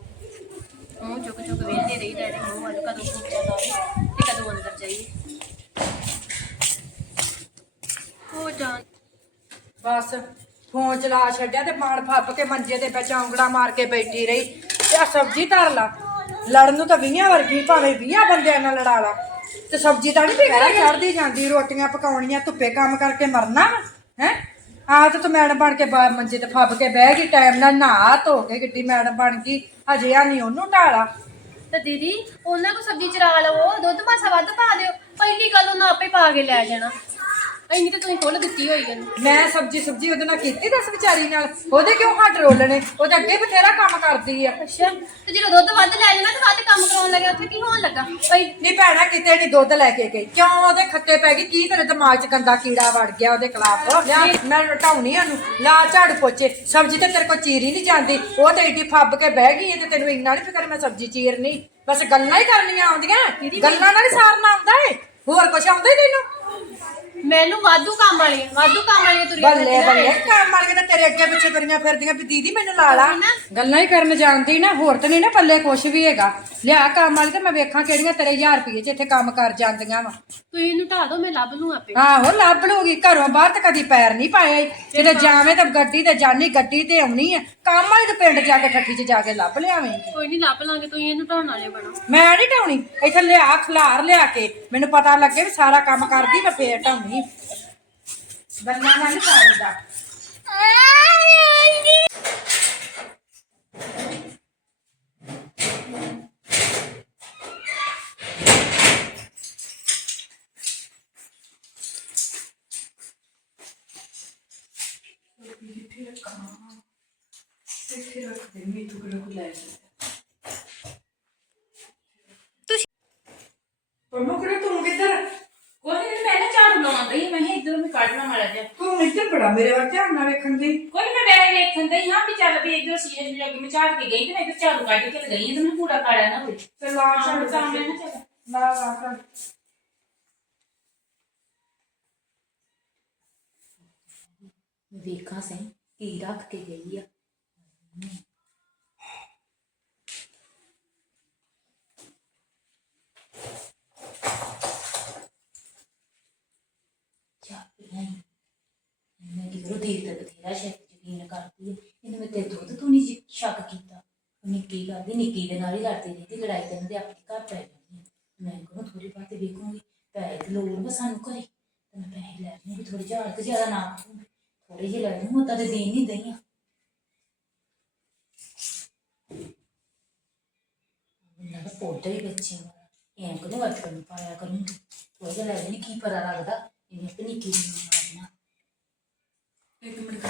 ਮੂੰਹ ਚੁੱਕ ਚੁੱਕ ਵੇਖਦੇ ਰਹੀਦਾ ਇਹਦੇ ਮੂੰਹ ਵੱਲ ਕਦੋਂ ਪੋਚਾ ਲਾਵੇ ਤੇ ਕਦੋਂ ਅੰਦਰ ਜਾਈਏ। ਹੋ ਜਾਣ। ਬਸ, ਫੋਨ ਚਲਾ ਛੱਡਿਆ ਤੇ ਮਾਣ ਫੱਪ ਕੇ ਮੰਜੇ ਤੇ ਵਿੱਚ ਉਂਗਲਾ ਮਾਰ ਕੇ ਬੈਠੀ ਰਹੀ। ਤੇ ਆ ਸਬਜ਼ੀ ਧਰ ਲਾ। ਲੜਨ ਨੂੰ ਤਾਂ 20 ਵਰਗੀ ਭਾਵੇਂ 20 ਬੰਦਿਆਂ ਨਾਲ ਲੜਾ ਲਾ। ਤੇ ਸਬਜ਼ੀ ਤਾਂ ਨਹੀਂ ਪਿਆਰਾ ਚੜਦੀ ਜਾਂਦੀ ਰੋਟੀਆਂ ਪਕਾਉਣੀਆਂ ਧੁੱਪੇ ਕੰਮ ਕਰਕੇ ਮਰਨਾ ਹੈ? ਆ ਤੇ ਤੂੰ ਮੈਡਮ ਬਣ ਕੇ ਬਾ- ਮੰਜੇ ਤੇ ਫੱਬ ਕੇ ਬਹਿ ਗਈ ਟਾਈਮ ਨਾਲ ਨਹਾ ਧੋ ਕੇ ਕਿੱਡੀ ਮੈਡਮ ਬਣ ਗਈ ਹਜੇ ਆ ਨਹੀਂ ਉਹਨੂੰ ਢਾਲਾ ਤੇ ਦੀਦੀ ਉਹਨਾਂ ਕੋ ਸਬਜ਼ੀ ਚਰਾ ਲਵੋ ਦੁੱਧ ਮਾਸਾ ਵੱਧ ਪਾ ਦਿਓ ਪਹਿਲੀ ਗੱਲ ਉਹਨਾਂ ਆਪੇ ਪਾ ਕੇ ਲੈ ਜਾਣਾ। ਇੰਨੀ ਤੇ ਤੁਸੀਂ ਖੁੱਲ ਦਿੱਤੀ ਹੋਈ ਹੈ ਮੈਂ ਸਬਜ਼ੀ ਸਬਜ਼ੀ ਉਹਦੇ ਨਾਲ ਕੀਤੀ ਦੱਸ ਵਿਚਾਰੀ ਨਾਲ? ਉਹਦੇ ਕਿਉਂ ਹੱਥ ਰੋਲਣੇ? ਉਹਦੇ ਅੱਗੇ ਬਥੇਰਾ ਕੰਮ ਕਰਦੀ ਆ। ਅੱਛਾ। ਤੇ ਜਦੋਂ ਦੁੱਧ ਵੱਧ ਲੈ ਜਾਣਾ ਤੇ ਵੱਧ ਕੰਮ ਕਰਾਉਣ ਲੱਗੇ ਉੱਥੇ ਕੀ ਹੋਣ ਲੱਗਾ? ਭਾਈ ਨਹੀਂ ਭੈਣਾ ਕਿਤੇ ਨਹੀਂ ਦੁੱਧ ਲੈ ਕੇ ਗਈ। ਕਿਉਂ ਉਹਦੇ ਖੱਤੇ ਪੈ ਗਈ? ਕੀ ਤੇਰੇ ਦਿਮਾਗ 'ਚ ਗੰਦਾ ਕੀੜਾ ਵੜ ਗਿਆ ਉਹਦੇ ਖਿਲਾਫ? ਲਿਆ ਮੈਂ ਹਟਾਉਣੀ ਉਹਨੂੰ। ਲਾ ਝਾੜੂ ਪੋਚੇ। ਸਬਜ਼ੀ ਤੇ ਤੇਰੇ ਕੋਲ ਚੀਰ ਹੀ ਨਹੀਂ ਜਾਂਦੀ। ਉਹ ਤੇ ਏਡੀ ਫੱਬ ਕੇ ਬਹਿ ਗਈ ਹੈ ਤੇ ਤੈਨੂੰ ਇੰਨਾ ਨਹੀਂ ਫਿਕਰ ਮੈਂ ਸਬਜ਼ੀ ਚੀਰਨੀ। ਬਸ ਗੱਲਾਂ ਹੀ ਕਰਨੀਆਂ ਆਉਂਦੀਆਂ। ਗੱਲਾਂ ਨਾਲ ਹੀ ਸਾਰਨਾ ਆਉਂਦਾ ਏ। ਹੋਰ ਕੁਛ ਆਉਂਦਾ ਹੀ ਤੈਨੂੰ? ਮੈਨੂੰ ਵਾਧੂ ਕੰਮ ਵਾਲੀਆਂ ਵਾਧੂ ਕੰਮ ਵਾਲੀਆਂ ਤੁਰੀ ਬੱਲੇ ਬੱਲੇ। ਕੰਮ ਮਾਰ ਕੇ ਤਾਂ ਤੇਰੇ ਅੱਗੇ ਪਿੱਛੇ ਤੁਰੀਆਂ ਫਿਰਦੀਆਂ ਵੀ ਦੀਦੀ ਮੈਨੂੰ ਲਾ ਲਾ। ਗੱਲਾਂ ਹੀ ਕਰਨ ਜਾਣਦੀ ਨਾ ਹੋਰ ਤੇ ਨਹੀਂ ਨਾ ਪੱਲੇ ਕੁਛ ਵੀ ਹੈਗਾ। ਲਿਆ ਕੰਮ ਵਾਲੀ ਤੇ ਮੈਂ ਵੇਖਾਂ ਕਿਹੜੀਆਂ ਤੇਰੇ 1000 ਰੁਪਏ 'ਚ ਇੱਥੇ ਕੰਮ ਕਰ ਜਾਂਦੀਆਂ ਵਾ। ਤੁਸੀਂ ਇਹਨੂੰ ਢਾ ਦਿਓ ਮੈਂ ਲੱਭ ਲੂੰ ਆਪੇ। ਆਹੋ ਲੱਭ ਲੂਗੀ। ਘਰੋਂ ਬਾਹਰ ਤਾਂ ਕਦੀ ਪੈਰ ਨਹੀਂ ਪਾਇਆ ਈ। ਜਦੋਂ ਜਾਵੇਂ ਤਾਂ ਗੱਡੀ ਤੇ ਜਾਨੀ ਗੱਡੀ ਤੇ ਆਉਣੀ ਆ। ਕੰਮ ਵਾਲੀ ਤੇ ਪਿੰਡ ਜਾ ਕੇ ਠੱਠੀ 'ਚ ਜਾ ਕੇ ਲੱਭ ਲਿਆਵੇਂਗੀ। ਕੋਈ ਨਹੀਂ ਲੱਭ ਲਾਂਗੇ ਤੁਸੀਂ ਇਹਨੂੰ ਢਾਉਣ ਵਾਲੇ ਬਣੋ। ਮੈਂ ਨਹੀਂ ਢਾਉਣੀ। ਇੱਥੇ ਲਿਆ ਖਲਾਰ ਲਿਆ ਕੇ। ਮੈਨੂੰ ਪਤਾ ਲੱਗੇ ਵੀ ਸਾਰਾ ਕੰਮ ਕਰਦੀ ਮੈਂ ਫੇਰ ਢਾਉਣੀ ਗੱਲਾਂ ਨਾਲ ਨਹੀਂ ਪਾਉਂਦਾ। ਮੁਕਰੇ ਤੂੰ ਕਿੱਧਰ ਕੋਈ ਨਹੀਂ ਮੈਂ ਨਾ ਝਾੜੂ ਲਾਉਣ ਡਈ ਮੈਂ ਇਧਰ ਵੀ ਕੱਢਣਾ ਮਾੜਾ ਜਿਹਾ। ਤੂੰ ਇੱਧਰ ਬੜਾ ਮੇਰੇ ਵੱਲ ਧਿਆਨ ਨਾਲ ਵੇਖਣ ਦੀ ਕੋਈ ਨੀ, ਮੈਂ ਵੈਸੇ ਵੇਖਣ ਡਈ ਹਾਂ ਵੀ ਚੱਲ ਵੀ ਇਧਰ ਸੀਰੀਅਸ ਲੱਗ ਮੈਂ ਝਾੜ ਕੇ ਗਈ ਤੇ ਮੈਂ ਇਧਰ ਝਾੜੂ ਕੱਢ ਕੇ ਤੇ ਗਈ ਹਾਂ ਤੇ ਮੈਨੂੰ ਕੂੜਾ ਕਾੜਾ ਨਾ ਹੋਵੇ ਤੇ ਲਾ ਹਾਂ, ਛੱਡ ਤਾਂ ਮੈਂ ਨਾ ਚੱਲ। ਲਾ ਲਾ ਕਰ ਵੇਖਾਂ ਸਹੀ ਕੀ ਰੱਖ ਕੇ ਗਈ ਆ ਚਾਹ ਨਹੀਂ ਮੈਂ ਕਿ ਕਰੋ ਦੇਖ ਤੇ ਬਥੇਰਾ ਸ਼ੱਕ ਯਕੀਨ ਕਰਦੀ ਹੈ ਇਹਨੇ ਮੈਂ ਤੇ ਦੁੱਧ ਤੋਂ ਨਹੀਂ ਜੀ ਸ਼ੱਕ ਕੀਤਾ ਉਹ ਨਿੱਕੀ ਕਰਦੀ, ਨਿੱਕੀ ਦੇ ਨਾਲ ਹੀ ਲੜਦੀ ਰਹਿੰਦੀ, ਲੜਾਈ ਕਰਨ ਦੇ ਆਪਣੇ ਘਰ ਪੈ ਜਾਂਦੀ ਮੈਂ ਕੋਲ ਥੋੜੀ ਬਾਤ ਵੇਖੂੰਗੀ, ਪੈਸੇ ਦੀ ਲੋੜ ਵਾ ਸਾਨੂੰ ਘਰੇ। ਤੇ ਮੈਂ ਪੈਸੇ ਲੈ ਲੂੰਗੀ ਥੋੜੀ ਜਿਹਾ ਹਲਕ ਜ਼ਿਆਦਾ ਨਾ ਖਾਊਂਗੀ ਥੋੜੇ ਲੈ ਲੂੰਗੀ ਤਾਂ ਦੇ ਦੇਣ ਨਹੀਂ ਦਈਆਂ ਉਹਨਾਂ ਦਾ ਪੌਦਾ ਹੀ ਬੱਚੇ ਐਂ ਕਦੋਂ ਵਰਤ ਕਰਨ ਪਾਇਆ ਕਰੂੰਗੀ? ਥੋੜਾ ਜਿਹਾ ਲੈ ਲੈਣੀ ਕੀ ਪਤਾ ਲੱਗਦਾ ਇਹਨੇ ਤੇ ਨਿੱਕੀ ਦੀ ਮਾਰਨਾ ਇੱਕ ਮਿੰਟ ਕਰ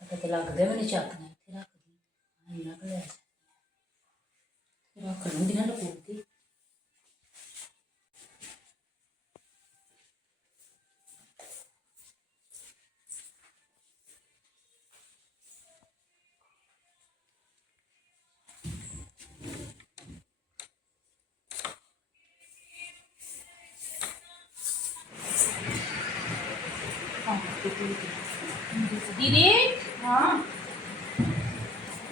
ਪਤਾ ਤੇ ਲੱਗਦਾ ਮੈਨੂੰ ਚੱਕਣਾ ਇੱਥੇ ਰੱਖ ਦੀ ਇੰਨਾ ਕੁ ਲੈ ਲਕੋਤੀ ਦੀਦੀ ਹਾਂ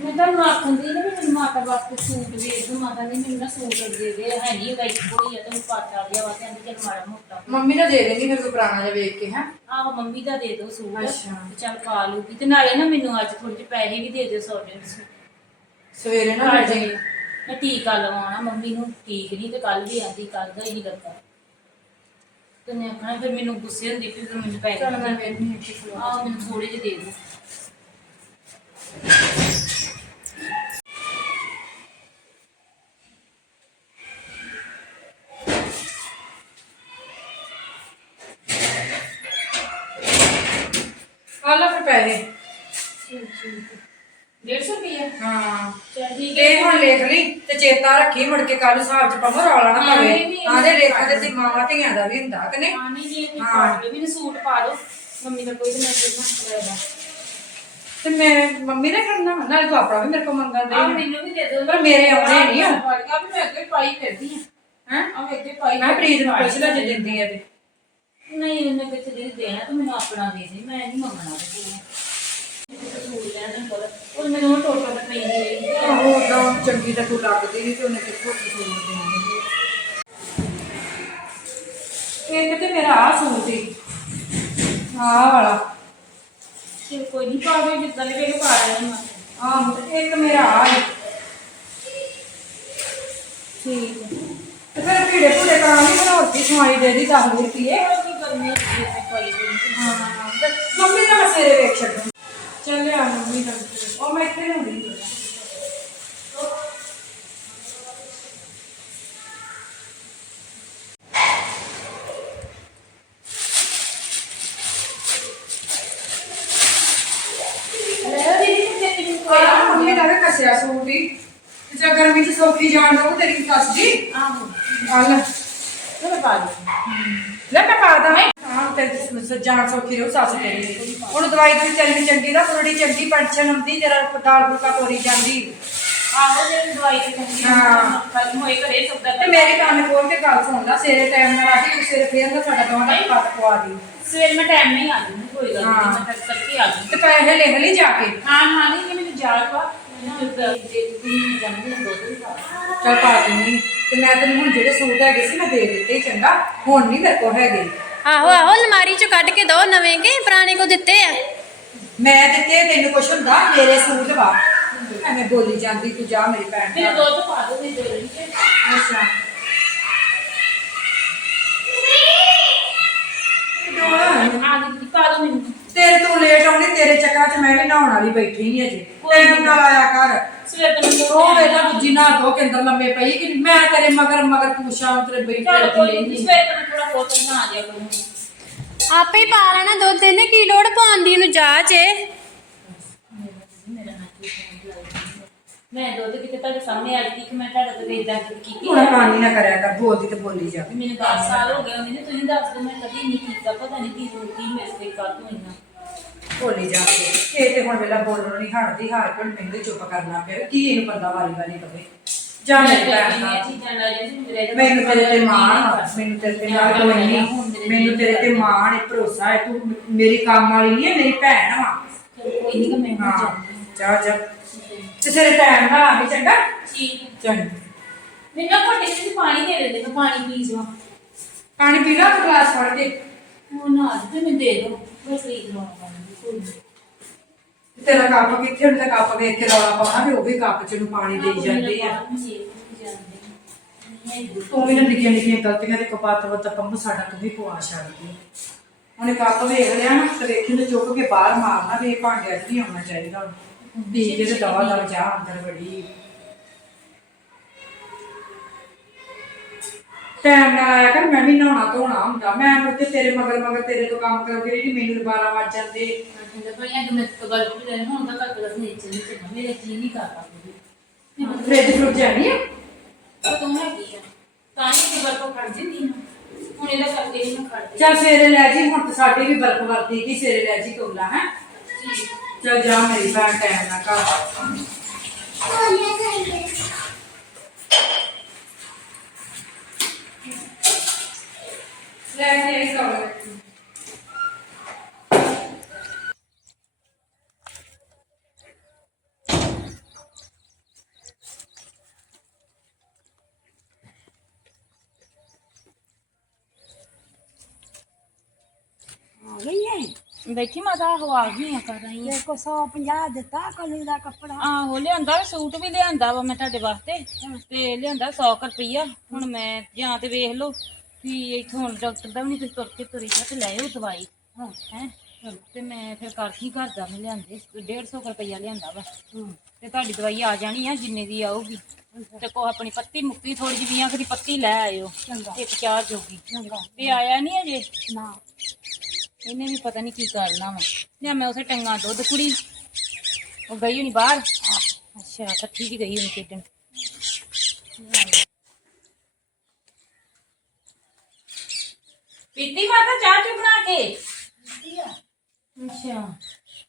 ਮੈਂ ਤੁਹਾਨੂੰ ਆਖੰਦੀ ਨਾ ਵੀ ਮੇਰੀ ਮਾਤਾ ਵਾਸਤੇ ਸੂਟ ਵੇਚ ਦੋ ਮਾਤਾ ਨੇ ਮੈਨੂੰ ਨਾ ਸੂਟ ਦੇ ਦੇ ਹੈ ਨਹੀਂ ਗਈ ਕੋਈ ਆ ਤੈਨੂੰ ਪਾਤਾ ਗਿਆ ਵਾ ਤੇ ਆਂਦੀ ਚੱਲ ਮਾੜਾ ਮੋਟਾ। ਮੰਮੀ ਨੇ ਦੇ ਦੇਣੀ ਫਿਰ ਕੋਈ ਪੁਰਾਣਾ ਜਿਹਾ ਵੇਖ ਕੇ ਹੈ? ਆਹੋ ਮੰਮੀ ਦਾ ਦੇ ਦਿਓ ਸੂਟ ਅੱਛਾ। ਤੇ ਚੱਲ ਪਾ ਲੂਗੀ ਤੇ ਨਾਲੇ ਨਾ ਮੈਨੂੰ ਅੱਜ ਥੋੜੇ ਜਿਹੇ ਪੈਸੇ ਵੀ ਦੇ ਦਿਓ ਸੌ ਸੌ ਸਵੇਰੇ ਨਾ ਲੈ ਜਾਈਂ। ਮੈਂ ਟੀਕਾ ਲਵਾਉਣਾ ਮੰਮੀ ਨੂੰ ਠੀਕ ਨਹੀਂ ਤੇ ਕੱਲ ਵੀ ਆਂਦੀ ਕੱਲ ਦਾ ਹੀ ਨਹੀਂ ਲੱਗਾ। ਤੇ ਮੈਂ ਆਖਣਾ ਫਿਰ ਮੈਨੂੰ ਗੁੱਸੇ ਹੁੰਦੀ ਫਿਰ ਮੈਨੂੰ ਪੈ ਚੱਲ ਮੈਂ ਵੇਖਨੀ ਆ ਕਿ ਆ ਮੈਨੂੰ ਥੋੜੇ ਜਿਹੇ ਦੇ ਦਿਓ। ਪੈਸੇ। 150 ਰੁਪਏ ਹਾਂ। ਚਲ ਠੀਕ ਇਹ ਹੁਣ ਲਿਖ ਲਈ ਤੇ ਚੇਤਾ ਰੱਖੀ ਮੁੜ ਕੇ ਕੱਲ ਹਿਸਾਬ ਚ ਪਾਵਾਂ ਰੌਲਾ ਨਾ ਹਾਂ, ਪਵੇ। ਨਹੀਂ, ਨਹੀਂ, ਆਦੇ ਲੇਖਾਂ ਦੇ ਤੇ ਮਾਵਾਂ ਧੀਆਂ ਦਾ ਵੀ ਹੁੰਦਾ ਕਿ ਨਹੀਂ? ਹਾਂ ਨਹੀਂ ਜੀ ਇਹ ਹਾਂ। ਪਾ ਦਿਓ ਮੈਨੂੰ ਸੂਟ ਪਾ ਦਿਓ। ਮੰਮੀ ਦਾ ਕੋਈ ਤੇ ਮੈਂ ਕਿਹਨਾਂ ਤੇ ਮੈਂ ਮੰਮੀ ਨੇ ਕਰਨਾ ਵਾ, ਨਾਲੇ ਤੂੰ ਆਪਣਾ ਵੀ ਮੇਰੇ ਕੋਲ ਮੰਗਣ ਆ। ਦੇ ਮੈਨੂੰ ਵੀ ਦੇ ਦਿਓ। ਪਰ ਮੇਰੇ ਆਉਣੇ ਨਹੀਂ ਆ। ਆ ਵੀ ਮੈਂ ਅੱਗੇ ਪਾਈ ਫਿਰਦੀ ਆ। ਹੈ? ਆ ਮੈਂ ਅੱਗੇ ਪਾਈ ਮੈਂ ਪ੍ਰੀਤ ਨੂੰ ਪੁੱਛ ਲੈ ਜੇ ਦਿੰਦੀ ਆ ਤੇ। ਨਹੀਂ ਇਹਨੇ ਕਿੱਥੇ ਦੇ ਦੇਣਾ ਤੂੰ ਮੈਨੂੰ ਆਪਣਾ ਦੇ ਦੇ ਮੈਂ ਨਹੀਂ ਮੰਗਣਾ ਤੇ ਸੂਟ ਲੈਣਾ ਕੋਲ ਉਹ ਮੈਨੂੰ ਉਹ ਟੋਟਾ ਤੇ ਪਈ ਨਹੀਂ ਆਹੋ ਉਦਾਂ ਚੰਗੀ ਤਾਂ ਤੂੰ ਲੱਗਦੀ ਨਹੀਂ ਤੇ ਉਹਨੇ ਕਿੱਥੋਂ ਕਸੂਰ ਦੇਣੀ ਇੱਕ ਤੇ ਮੇਰਾ ਆ ਸੂਟ ਹੀ ਆਹ ਵਾਲਾ। ਚਲ ਕੋਈ ਨਹੀਂ ਪਾ ਦੇ ਜਿੱਦਾਂ ਦੇ ਵੇਲੇ ਪਾ ਲੈਣੀ ਮੈਂ ਆਹੋ ਤੇ ਇੱਕ ਮੇਰਾ ਆ ਹੀ ਠੀਕ ਹੈ। ਤੇ ਫਿਰ ਭੀੜੇ ਭੂੜੇ ਕਰਾ ਲਈ ਮੈਨੂੰ ਹੋਰ ਕੀ ਸਮਾਈ ਦੇ ਦੀ 10 ਰੁਪਏ ਇਹ ਕੀ ਕਰਨੀ ਹੈ। ਇਹ ਪਾਈ ਦੇ ਹਾਂ ਤੇ ਮੰਮੀ ਦਾ ਮੈਂ ਸਵੇਰੇ ਵੇਖ ਛੱਡੂ ਚੱਲ ਆ ਮੰਮੀ ਦਾ ਉਹ ਮੈਂ ਇੱਥੇ ਹੁੰਦੀ ਲੈ ਦੀਦੀ ਤੇ ਤੇਰੀ ਕੋਈ ਆ ਮੰਮੀ ਦਾ ਵੀ ਕੱਸਿਆ ਸੂਟ ਹੀ। ਤੇ ਜੇ ਗਰਮੀ ਚ ਸੌਖੀ ਜਾਣ ਦੋ ਤੇਰੀ ਸੱਸ ਜੀ। ਆਹੋ। ਆ ਲੈ ਚਲ ਪਾ ਦੇ ਲੈ ਮੈਂ ਪਾ ਦਾਂ ਹਾਂ ਤੇ ਜਾਣ ਸੌਖੀ ਰਹੋ ਸੱਸ ਤੇਰੀ ਹੁਣ ਦਵਾਈ ਦੀ ਚੱਲਣੀ ਚੰਗੀ ਦਾ ਥੋੜੀ ਚੰਗੀ ਪੈਨਸ਼ਨ ਆਉਂਦੀ ਤੇਰਾ ਦਾਲ ਫੁਲਕਾ ਤੋਰੀ ਜਾਂਦੀ। ਆਹੋ ਜੇ ਦਵਾਈ ਤੇ ਕਹਿੰਦੀ ਹਾਂ। ਕੱਲ ਹੋਏ ਘਰੇ ਸੌਦਾ ਤੇ ਮੇਰੀ ਕੰਨ ਖੋਲ ਕੇ ਗੱਲ ਸੁਣ ਲੈ ਸਵੇਰੇ ਟਾਈਮ ਨਾਲ ਆ ਕੇ ਤੂੰ ਸਵੇਰੇ ਫੇਰ ਨਾ ਸਾਡਾ ਦੋਵਾਂ ਦਾ ਪੱਤ ਪਵਾ ਦੀ। ਸਵੇਰ ਮੈਂ ਟਾਈਮ ਨਹੀਂ ਆ ਜੂਗੀ ਕੋਈ ਗੱਲ ਨਹੀਂ ਹਾਂ। ਮੈਂ ਕਰ ਕਰਕੇ ਆ ਜੂਗੀ ਤੇ ਪੈਸੇ ਲਿਖ ਲਈ ਜਾ ਕੇ। ਹਾਂ ਹਾਂ ਨਹੀਂ ਮੈਨੂੰ ਜਾਲ ਪਾ ਮੈਨੂੰ ਦੇ ਦਿੱਤੀ ਜੰਮੂ ਦੁੱਧ ਵੀ ਪਾ ਚੱਲ ਪਾ ਦਿੰਦੀ। ਤੇ ਮੈਂ ਤੈਨੂੰ ਹੁਣ ਜਿਹੜੇ ਸੂਟ ਹੈਗੇ ਸੀ ਮੈਂ ਦੇ ਦਿੱਤੇ ਚੰਗਾ। ਹੁਣ ਨਹੀਂ ਮੇਰੇ ਕੋਲ ਹੈਗੇ। ਆਹੋ ਆਹੋ ਅਲਮਾਰੀ ਚੋਂ ਕੱਢ ਕੇ ਦੋ ਨਵੇਂ ਕੇ ਪੁਰਾਣੇ ਕੋ ਦਿੱਤੇ ਆ? ਮੈਂ ਦਿੱਤੇ ਤੈਨੂੰ ਕੁਛ ਹੁੰਦਾ? ਮੇਰੇ ਸੂਟ ਵਾ ਐਵੇਂ ਬੋਲੀ ਜਾਂਦੀ ਤੂੰ ਜਾ ਮੇਰੀ ਭੈਣ ਮੈਨੂੰ ਘਰ। ਦੁੱਧ ਪਾ ਦੋ ਨਹੀਂ ਦੇ ਰਹੀ। ਤੇ ਅੱਛਾ। ਆ ਗਈ ਪਾ ਦੋ ਮੈਨੂੰ। ਤੇਰੇ ਤੋਂ ਲੇਟ ਆਉਣੀ ਤੇਰੇ ਚੱਕਰਾਂ 'ਚ ਮੈਂ ਵੀ ਨਹਾਉਣ ਵਾਲੀ ਬੈਠੀ ਨਹੀਂ ਅਜੇ। ਕੋਈ ਤੈਨੂੰ ਨਾ। ਆਇਆ ਕਰ। ਸਵੇਰ ਤੋਂ ਮੈਨੂੰ ਉਹ ਵੇਲਾ ਦੂਜੀ ਨਾ ਧੋ ਕੇ ਅੰਦਰ ਲੰਮੇ ਪਈ ਕਿ ਮੈਂ ਤੇਰੇ ਮਗਰ ਮਗਰ ਪੁੱਛਾਂ ਤੇਰੇ ਬੈਠੇ ਚਲ ਕੋਈ ਰਹਿੰਦੀ। ਨਹੀਂ ਸਵੇਰ ਤੋਂ ਥੋੜਾ ਬਹੁਤ ਨਾ ਆ ਜਾ ਕਰੂੰਗੀ। ਆਪੇ ਹੀ ਪਾ ਲੈਣਾ ਦੁੱਧ ਇਹਨੇ ਕੀ ਲੋੜ ਪਾਉਣ ਦੀ ਨੂੰ ਮੇਰਾ ਕੀ ਮੈਂ ਦੁੱਧ ਕਿਤੇ ਤੁਹਾਡੇ ਸਾਹਮਣੇ ਅੱਜ ਤੱਕ ਮੈਂ ਤੁਹਾਡਾ ਤੇ ਇਦਾਂ ਕੀਤੀ ਹੁਣ ਕਾਨੀ ਨਾ ਕਰਿਆ ਕਰ ਬੋਲਦੀ ਤੇ ਬੋਲੀ ਜਾ। ਮੈਨੂੰ 10 ਸਾਲ ਹੋ ਗਏ ਉਹਨੇ ਨੇ ਤੁਸੀਂ ਦੱਸ ਦਿਓ ਮੈਂ ਕਦੀ ਨਹੀਂ ਕੀਤਾ ਪਤਾ ਨਹੀਂ ਕੀ ਕੀ ਮੇਰੇ ਤੇ ਕਰ ਦੋ ਇੰਨਾ ਬੋਲੀ ਜਾ ਕੇ। ਇਹ ਤੇ ਹੁਣ ਵੇਲਾ ਬੋਲਣੋਂ ਨਹੀਂ ਹਟਦੀ ਹਾਰ ਕੋਲ ਮੈਨੂੰ ਹੀ ਚੁੱਪ ਕਰਨਾ ਪਿਆ ਕੀ ਇਹਨੂੰ ਬੰਦਾ ਵਾਰੀ ਵਾਰੀ ਕਵੇ। ਜਾ ਮੇਰੀ ਭੈਣ ਨਾਲ ਚੀਜ਼ਾਂ ਲੈ ਜਾਂਦੀ ਮੇਰੇ ਮੈਨੂੰ ਤੇਰੇ ਤੇ ਮਾਣ ਆ, ਮੈਨੂੰ ਤੇਰੇ ਤੇ ਨਾਲ ਕੋਈ ਨਹੀਂ। ਮੈਨੂੰ ਤੇਰੇ ਤੇ ਮਾਣ ਹੈ ਭਰੋਸਾ ਹੈ ਤੂੰ ਮ- ਮੇਰੀ ਕੰਮ ਵਾਲੀ ਨਹੀਂ ਹੈ ਮੇਰੀ ਭੈਣ ਵਾ ਕੋਈ ਨਹੀਂ ਕਿ ਮੈਂ ਹੁਣ ਹਾਂ ਜਾਂਦੀ ਜਾ ਜਾ। ਤੇ ਤੇਰੇ ਟਾਈਮ ਨਾਲ ਆ ਵੀ ਚੰਗਾ? ਠੀਕ ਹੈ। ਚੰਗਾ। ਮੈਨੂੰ ਨਾ ਘੋਟੇ ਵਿੱਚ ਪਾਣੀ ਦੇ ਦੇ ਮੈਂ ਪਾਣੀ ਪੀ ਜਾਵਾਂ ਪਾਣੀ ਪੀ ਲਾ ਗਲਾਸ ਫੜ ਕੇ। ਉਹ ਨਾ ਤੇ ਮੈਂ ਦੇ ਦੋ ਬਸ ਇਹ ਲਵਾਉਣਾ ਕੋਈ ਤੇ ਤੇਰਾ ਕੱਪ ਕਿੱਥੇ ਹੁੰਦਾ? ਕੱਪ ਵੇਖ ਕੇ ਰੌਲਾ ਪਾਉਣਾ ਵੀ ਉਹ ਵੀ ਕੱਪ ਚ ਨੂੰ ਪਾਣੀ ਦੇਈ ਜਾਂਦੇ ਆ। ਤੂੰ ਵੀ ਨਾ ਨਿੱਕੀਆਂ ਨਿੱਕੀਆਂ ਗਲਤੀਆਂ ਦੇ ਕਪਾਤ ਵਤ ਪੰਮ ਸਾਡਾ ਤੂੰ ਵੀ ਪਵਾ ਛੱਡਦੀ ਉਹਨੇ ਕੱਪ ਵੇਖ ਲਿਆ ਨਾ ਤੇ ਵੇਖੀ ਨੂੰ ਚੁੱਕ ਕੇ ਬਾਹਰ ਮਾਰਨਾ ਵੀ ਇਹ ਭਾਂਡਿਆਂ 'ਚ ਨਹੀਂ ਆਉਣਾ ਚਾਹੀਦਾ। ਹੁਣ ਪੀ ਕੇ ਤੇ ਦਵਾ ਦਵਾ ਜਾ ਅੰਦਰ ਬੜੀ। ਟਾਈਮ ਨਾਲ ਆਇਆ ਕਰ ਮੈਂ ਵੀ ਨਹਾਉਣਾ ਧੋਣਾ ਹੁੰਦਾ। ਮੈਂ ਮੁੜ ਕੇ ਤੇਰੇ ਮਗਰ ਮਗਰ ਤੇਰੇ ਤੋਂ ਕੰਮ ਕਰਕੇ ਜਿਹੜੀ ਮੈਨੂੰ ਦੁਬਾਰਾ ਵੱਜ ਜਾਂਦੇ। ਮੇਰੇ ਜੀ ਨਹੀਂ ਕਰਦਾ ਫ੍ਰਿਜ ਫਰੁੱਜ ਜਾਣੀ ਆ? ਉਹ ਤੂੰ ਹੈਗੀ ਆ। ਤਾਂ ਹੀ ਤੇ ਬਰਫ ਕੱਢ ਦਿੰਦੀ ਨਾ ਹੁਣ ਇਹਦਾ ਕਰਕੇ ਨਹੀਂ ਮੈਂ ਕੱਢਦੀ ਚੱਲ ਸਵੇਰੇ ਲੈ ਜੀ ਹੁਣ ਤਾਂ ਸਾਡੀ ਵੀ ਬਰਫ ਵਰਤੀ ਕੀ ਸਵੇਰੇ ਲੈ ਜੀ ਕੋਲਾ ਹੈ। ਚੱਲ ਜਾ ਮੇਰੀ ਭੈਣ ਟਾਈਮ ਨਾਲ ਘਰ ਲੈ ਕੇ ਆਈ ਸੌ ਆ ਗਈ ਹੈ ਬੈਠੀ ਮਾਤਾ ਉਹ ਆ ਗਈ ਆ ਕਰ ਰਹੀ ਆ। ਇਹ ਕੋ 150 ਦਿੱਤਾ ਕਲੀ ਦਾ ਕੱਪੜਾ। ਆਹੋ ਲਿਆਂਦਾ ਸੂਟ ਵੀ ਲਿਆਂਦਾ ਵਾ ਮੈਂ ਤੁਹਾਡੇ ਵਾਸਤੇ। ਤੇ ਲਿਆਂਦਾ 100 ਰੁਪਈਆ। ਹੁਣ ਮੈਂ ਜਾਂ ਤੇ ਵੇਖ ਲਓ ਵੀ ਇੱਥੋਂ ਹੁਣ ਡਾਕਟਰ ਦਾ ਵੀ ਨਹੀਂ ਤੁਸੀਂ ਤੁਰ ਕੇ ਤੁਰੀ ਜਾ ਤੇ ਲੈ ਆਓ ਦਵਾਈ। ਹਾਂ। ਹੈ? ਤੇ ਮੈਂ ਫਿਰ ਕਰਦੀ ਘਰ ਦਾ ਮੈਂ ਲਿਆਂਦੇ। 150 ਰੁਪਈਆ ਲਿਆਂਦਾ ਵਾ। ਤੇ ਤੁਹਾਡੀ ਦਵਾਈ ਆ ਜਾਣੀ ਆ ਜਿੰਨੇ ਦੀ ਆਊਗੀ। ਤੇ ਕੋ ਆਪਣੀ ਪੱਤੀ ਮੁੱਕੀ ਥੋੜੀ ਜਿਹੀ ਵੀਆਂ ਦੀ ਪੱਤੀ ਲੈ ਆਇਓ। ਇੱਕ ਚਾਰ ਜੋਗੀ। ਤੇ ਆਇਆ ਨਹੀਂ ਅਜੇ? ਨਾ। ਇਹਨੇ ਵੀ ਪਤਾ ਨਹੀਂ ਕੀ ਕਰਨਾ ਵਾ। ਲਿਆ ਮੈਂ ਉਸੇ ਟੰਗਾ ਦੁੱਧ ਕੁੜੀ। ਉਹ ਗਈ ਹੋਣੀ ਬਾਹਰ। ਅੱਛਾ, ਇਕੱਠੀ ਵੀ ਗਈ ਹੋਣੀ ਖੇਡਣ। ਪੀਤੀ ਮਾਤਾ ਚਾਹ ਚੁ ਬਣਾ ਕੇ? ਅੱਛਾ।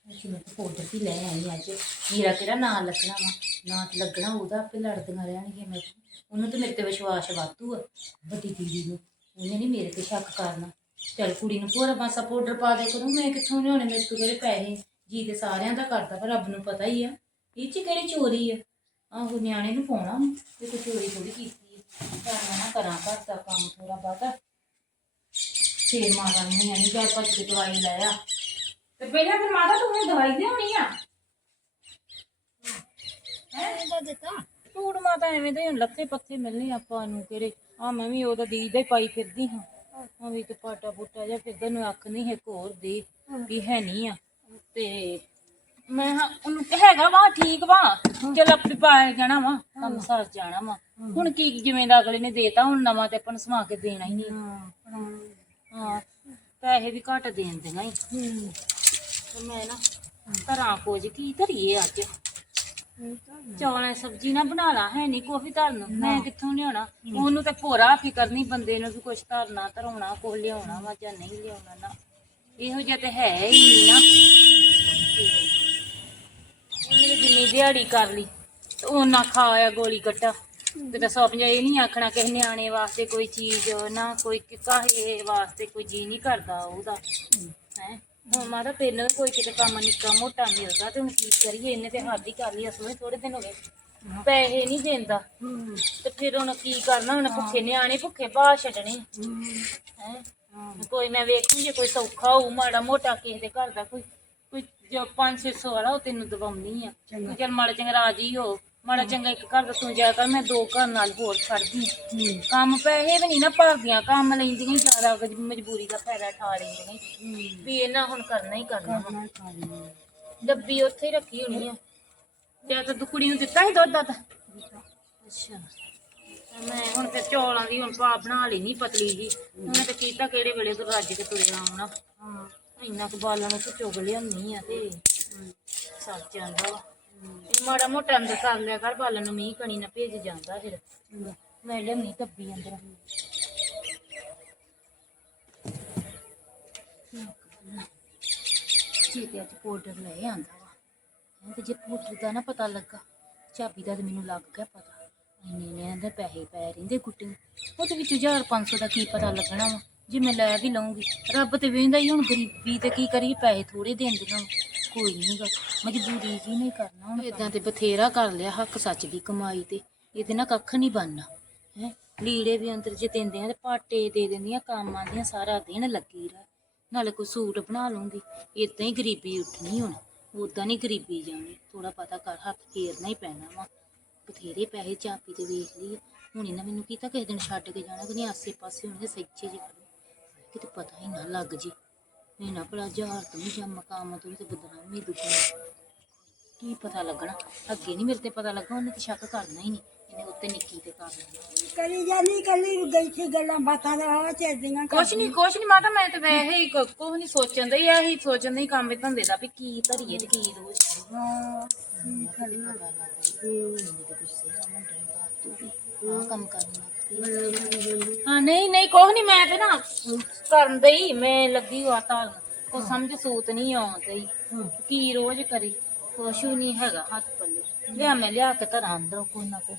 ਅੱਛਾ, ਮੈਂ ਪਾਊਡਰ ਵੀ ਲੈ ਆਈ ਅੱਜ। ਮੇਰਾ ਕਿਹੜਾ ਨਾਂ ਲੱਗਣਾ ਵਾ? ਨਾਂ ਤੇ ਲੱਗਣਾ, ਉਹਦਾ ਆਪੇ ਲੜਦੀਆਂ ਰਹਿਣਗੀਆਂ ਮੇਰੇ ਉਹਨੂੰ ਤਾਂ ਮੇਰੇ ਤੇ ਵਿਸ਼ਵਾਸ ਵਾਧੂ ਆ, ਵੱਡੀ ਦੀਦੀ ਨੂੰ। ਉਹਨੇ ਨਹੀਂ ਮੇਰੇ ਤੇ ਸ਼ੱਕ ਕਰਨਾ। ਚਲ ਕੁੜੀ ਨੂੰ ਪੂਰਾ ਮਾਸਾ ਪਾਊਡਰ ਪਾ ਦੇ ਕਰੂੰ ਮੈਂ ਕਿੱਥੋਂ ਲਿਆਉਣੇ ਮੇਰੇ ਤੋਂ ਕਿਹੜੇ ਪੈਸੇ? ਜੀ ਤੇ ਸਾਰਿਆਂ ਦਾ ਕਰਦਾ ਪਰ ਰੱਬ ਨੂੰ ਪਤਾ ਹੀ ਆ। ਇਹ ਚ ਕਿਹੜੀ ਚੋਰੀ ਆ? ਆਹੋ ਨਿਆਣੇ ਨੂੰ ਪਾਉਣਾ ਤੇ ਕੋਈ ਚੋਰੀ ਥੋੜੀ ਕੀਤੀ ਹੈ ਤਾਂ ਮੈਂ ਨਾ ਕਰਾਂ ਘਰ ਦਾ ਕੰਮ ਥੋੜਾ ਬਹੁਤਾ। ਫੇਰ ਮਾਤਾ ਨੂੰ ਨਹੀਂ ਜਾ ਭੱਜ ਕੇ ਦਵਾਈ ਲੈ ਆ। ਤੇ ਪਹਿਲਾਂ ਫਿਰ ਮਾਤਾ ਤੂੰ ਦਵਾਈ ਲਿਆਉਣੀ ਆ? ਇਹਦਾ ਦਿੱਤਾ। ਸੂਟ ਮਾਤਾ ਐਵੇਂ ਦੇ ਹੁਣ ਲੱਥੇ ਪੱਥੇ ਮਿਲਣੇ ਆਪਾਂ ਨੂੰ ਕਿਹੜੇ। ਆ ਮੈਂ ਵੀ ਉਹਦਾ ਦੀ ਦਾ ਹੀ ਪਾਈ ਫਿਰਦੀ ਹਾਂ। ਆ ਤੇ ਪਾਟਾ ਬੂਟਾ ਜਿਹਾ ਫਿਰਦਾ ਨੂੰ ਅੱਖ ਨਹੀਂ, ਇੱਕ ਹੋਰ ਦੇ ਵੀ ਹੈ ਨਹੀਂ ਆ। ਤੇ ਮੈਂ ਹਾਂ, ਉਹਨੂੰ ਹੈਗਾ ਵਾ, ਠੀਕ ਵਾ। ਚਲ ਆਪੇ ਪਾਏ ਜਾਣਾ ਵਾ, ਕੰਮ ਸਰ ਜਾਣਾ ਵਾ। ਹੁਣ ਕੀ ਜਿਵੇਂ ਦਾ ਅਗਲੇ ਨੇ ਦੇਤਾ, ਹੁਣ ਨਵਾਂ ਤੇ ਆਪਾਂ ਨੂੰ ਸਮਾ ਕੇ ਦੇਣਾ ਹੀ ਨਹੀਂ। ਹਾਂ, ਪੈਸੇ ਵੀ ਘੱਟ ਦੇਣ ਦੇਣਾ ਹੀ। ਤੇ ਮੈਂ ਨਾ ਧਰਾਂ ਕੁਝ ਕੀ ਧਰੀਏ ਅੱਜ? ਚੌਲ ਦੀ ਸਬਜ਼ੀ ਨਾ ਬਣਾ ਲਾ, ਹੈ ਨਹੀਂ ਕੋਈ ਧਰਨ ਮੈਂ ਕਿੱਥੋਂ ਲਿਆਉਣਾ? ਉਹਨੂੰ ਤੇ ਭੋਰਾ ਫਿਕਰ ਨਹੀਂ ਬੰਦੇ ਨੂੰ ਵੀ ਕੁਛ ਧਰਨਾ, ਧਰਾਉਣਾ, ਕੁਛ ਲਿਆਉਣਾ ਵਾ ਜਾਂ ਨਹੀਂ ਲਿਆਉਣਾ ਨਾ। ਇਹੋ ਜਿਹਾ ਤੇ ਹੈ ਹੀ ਨਹੀਂ ਨਾ। ਉਹਨੇ ਜਿੰਨੀ ਦਿਹਾੜੀ ਕਰ ਲਈ, ਤੇ ਉਹਨਾਂ ਖਾਇਆ ਗੋਲੀ ਕੱਟਾ ਤੇ ਦੱਸੋ ਪੰਜਾ ਇਹ ਨਹੀਂ ਆਖਣਾ ਕਿਸੇ ਨਿਆਣੇ ਵਾਸਤੇ ਕੋਈ ਚੀਜ਼, ਨਾ ਕੋਈ ਕਿਸੇ ਵਾਸਤੇ ਕੋਈ ਜੀ ਨਹੀਂ ਕਰਦਾ ਉਹਦਾ। ਹੈ? ਹੁਣ ਮਾਤਾ ਤੈਨੂੰ ਵੀ ਕੋਈ ਕਿਤੇ ਕੰਮ ਨਿੱਕਾ ਮੋਟਾ ਮਿਲਦਾ ਤੇ ਹੁਣ ਕੀ ਕਰੀਏ ਇਹਨੇ ਤੇ ਹੱਦ ਹੀ ਕਰ ਲਈ ਅਸਲ ਵਿੱਚ ਥੋੜੇ ਦਿਨ ਹੋ ਗਏ। ਪੈਸੇ ਨਹੀਂ ਦਿੰਦਾ ਤੇ ਫਿਰ ਹੁਣ ਕੀ ਕਰਨਾ ਹੁਣ ਭੁੱਖੇ ਨਿਆਣੇ ਭੁੱਖੇ ਬਾਹਰ ਛੱਡਣੇ। ਹੈ। ਕੋਈ ਮੈਂ ਵੇਖੂ ਜੇ ਕੋਈ ਸੌਖਾ ਹੋਊ ਮਾੜਾ ਮੋਟਾ ਕਿਸੇ ਦੇ ਘਰ ਦਾ ਕੋਈ ਕੋਈ ਜੋ 5-600 ਵਾਲਾ ਉਹ ਤੈਨੂੰ ਦਵਾਉਣੀ ਆ। ਚੱਲ ਮਾੜਾ ਚੰਗਾ ਰਾਜੀ ਹੋ। ਮਾੜਾ ਚੰਗਾ ਇੱਕ ਘਰ ਦਾ ਤੂੰ ਜਾ ਕਰ ਮੈਂ ਦੋ ਘਰ ਨਾਲ ਹੋਰ ਛੱਡਦੀ। ਕੰਮ ਪੈਸੇ ਵੀ ਨਹੀਂ ਨਾ ਭਰਦੀਆਂ ਕੰਮ ਲੈਂਦੀਆਂ ਹੀ ਜ਼ਿਆਦਾ ਕੁਝ ਮਜਬੂਰੀ ਦਾ ਫਾਇਦਾ ਠਾ ਲੈਂਦੀਆਂ ਈ। ਵੀ ਇਹਨਾਂ ਹੁਣ ਕਰਨਾ ਹੀ ਕਰਨਾ ਵਾ। ਡੱਬੀ ਉੱਥੇ ਹੀ ਰੱਖੀ ਹੋਣੀ ਆ। ਤੇ ਤਾਂ ਤੂੰ ਕੁੜੀ ਨੂੰ ਦਿੱਤਾ ਸੀ ਦੁੱਧ ਦਾ ਅੱਛਾ। ਤੇ ਮੈਂ ਹੁਣ ਫਿਰ ਚੌਲਾਂ ਦੀ ਹੁਣ ਪਾ ਬਣਾ ਲਈ ਨਹੀਂ ਪਤਲੀ ਜੀ। ਉਹਨੇ ਤੇ ਕੀਤਾ ਕਿਹੜੇ ਵੇਲੇ ਤੋਂ ਰੱਜ ਕੇ ਤੁਰਿਆ ਆਉਣਾ। ਹਾਂ। ਇੰਨਾ ਕੁ ਬਾਲਾਂ ਨੂੰ ਚੁਗ ਲਿਆਉਣੀ ਆ ਤੇ ਸਰ ਜਾਂਦਾ ਵਾ। ਮਾੜਾ ਮੋਟਾ ਅੰਦਰ ਕਰ ਲਿਆ ਕਰ ਬਾਲਾਂ ਨੂੰ ਮੀਂਹ ਕਣੀ ਨਾ ਭੇਜ ਜਾਂਦਾ ਫਿਰ। ਮੈਂ ਲਿਆਉਣੀ ਕੱਬੀ ਅੰਦਰ। ਜੀ ਅੱਜ ਪਾਊਡਰ ਲੈ ਆਂਦਾ ਵਾ। ਹੈਂ ਤੇ ਜੇ ਪਾਊਡਰ ਦਾ ਨਾ ਪਤਾ ਲੱਗਾ, ਚਾਬੀ ਦਾ ਤੇ ਮੈਨੂੰ ਲੱਗ ਗਿਆ ਪਤਾ। ਇੰਨੇ ਨੇ ਇਹਦੇ ਪੈਸੇ ਪੈ ਰਹਿੰਦੇ ਗੁੱਟੇ ਨੂੰ। ਉਹਦੇ ਵਿੱਚ 1500 ਦਾ ਕੀ ਪਤਾ ਲੱਗਣਾ ਵਾ? ਜੇ ਮੈਂ ਲੈ ਵੀ ਲਵਾਂਗੀ ਰੱਬ ਤੇ ਵੇਂਦਾ ਹੀ ਹੁਣ ਗਰੀਬੀ ਤੇ ਕੀ ਕਰੀ ਪੈਸੇ ਥੋੜੇ ਦੇਂਦੇ ਹੁਣ ਕੋਈ ਨਹੀਂ ਗਾ ਮਜਬੂਰੀ ਜੀ ਨਹੀਂ ਕਰਨਾ ਹੁਣ ਇਦਾਂ ਤੇ ਬਥੇਰਾ ਕਰ ਲਿਆ ਹੱਕ ਸੱਚ ਦੀ ਕਮਾਈ ਤੇ। ਇਹਦੇ ਨਾਲ ਕੱਖ ਨਹੀਂ ਬਣਨਾ ਹੈ। ਲੀੜੇ ਵੀ ਅੰਦਰ ਜੇ ਦਿੰਦੇ ਆ ਤੇ ਪਾਟੇ ਦੇ ਦਿੰਦੀਆਂ ਕੰਮ ਆਂਦੀਆਂ ਸਾਰਾ ਦਿਨ ਲੱਗੀ ਰਹਿ। ਨਾਲੇ ਕੋਈ ਸੂਟ ਬਣਾ ਲੂੰਗੀ ਇਦਾਂ ਹੀ ਗਰੀਬੀ ਉੱਠਣੀ ਹੁਣ। ਉਦਾਂ ਨਹੀਂ ਗਰੀਬੀ ਜਾਣੀ। ਥੋੜਾ ਪਤਾ ਕਰ ਹੱਥ ਫੇਰਨਾ ਹੀ ਪੈਣਾ ਵਾ। ਬਥੇਰੇ ਪੈਸੇ ਚਾਪੀ ਤੇ ਵੇਖ ਲਈ ਹੁਣ ਇਹਨਾਂ ਮੈਨੂੰ ਕੀਤਾ ਕਿਸੇ ਦਿਨ ਛੱਡ ਕੇ ਜਾਣਾ ਕਿ ਨਹੀਂ ਆਸੇ ਪਾਸੇ ਹੋਣਗੇ ਸੱਚੇ ਜੀ ਕਿਤੇ ਪਤਾ ਹੀ ਨਾ ਲੱਗ ਜੇ। ਨਹੀਂ ਨਾ ਭਲਾ ਜਹਾਰ ਤੋਂ ਵੀ ਜਾਂ ਮਕਾਮ ਤੋਂ ਵੀ ਤੇ ਬਦਨਾਮੀ ਦੁੱਖਣੀ ਕੀ ਪਤਾ ਲੱਗਣਾ? ਅੱਗੇ ਨਹੀਂ ਮੇਰੇ ਤੇ ਪਤਾ ਲੱਗਾ ਉਹਨੇ ਤੇ ਸ਼ੱਕ ਕਰਨਾ ਹੀ ਨਹੀਂ ਇਹਨੇ ਉੱਤੇ ਨਿੱਕੀ ਤੇ ਕਰ ਕਰੀ ਜਾਨੀ ਕੱਲੀ ਗਈ ਸੀ ਗੱਲਾਂ ਬਾਤਾਂ ਦਾ ਆ ਚੇਦੀਆਂ ਕੁਛ ਨਹੀਂ ਕੁਛ ਨਹੀਂ ਮਾਤਾ ਮੈਂ ਤੇ ਵੈਸੇ ਹੀ ਕੁ- ਕੁਛ ਨਹੀਂ ਸੋਚਣ ਦਈ ਇਹੀ ਸੋਚਣ ਦਈ ਕੰਮ ਇਹ ਧੰਦੇ ਦਾ ਵੀ ਕੀ ਧਰੀਏ ਤੇ ਕੀ ਰੋਜ਼ ਹਾਂ ਕੰਮ ਕਰਨਾ। ਹਾਂ, ਨਹੀਂ ਨਹੀਂ, ਕੁਛ ਨਹੀਂ ਮੈਂ ਤੇ ਨਾ ਕਰਨ ਦਈ ਮੈਂ ਲੱਗੀ ਹੋਆ ਤਾਂ। ਕੋ ਸਮਝ ਸੂਤ ਨਹੀਂ ਆਉਂਦੀ ਕੀ ਰੋਜ਼ ਕਰੀ। ਕੁਛ ਵੀ ਨਹੀਂ ਹੈਗਾ ਹੱਥ ਪੱਲੇ। ਲਿਆ ਮੈਂ, ਲਿਆ ਕੇ ਧਰਾਂ ਅੰਦਰੋਂ ਕੋਈ ਨਾ ਕੋਈ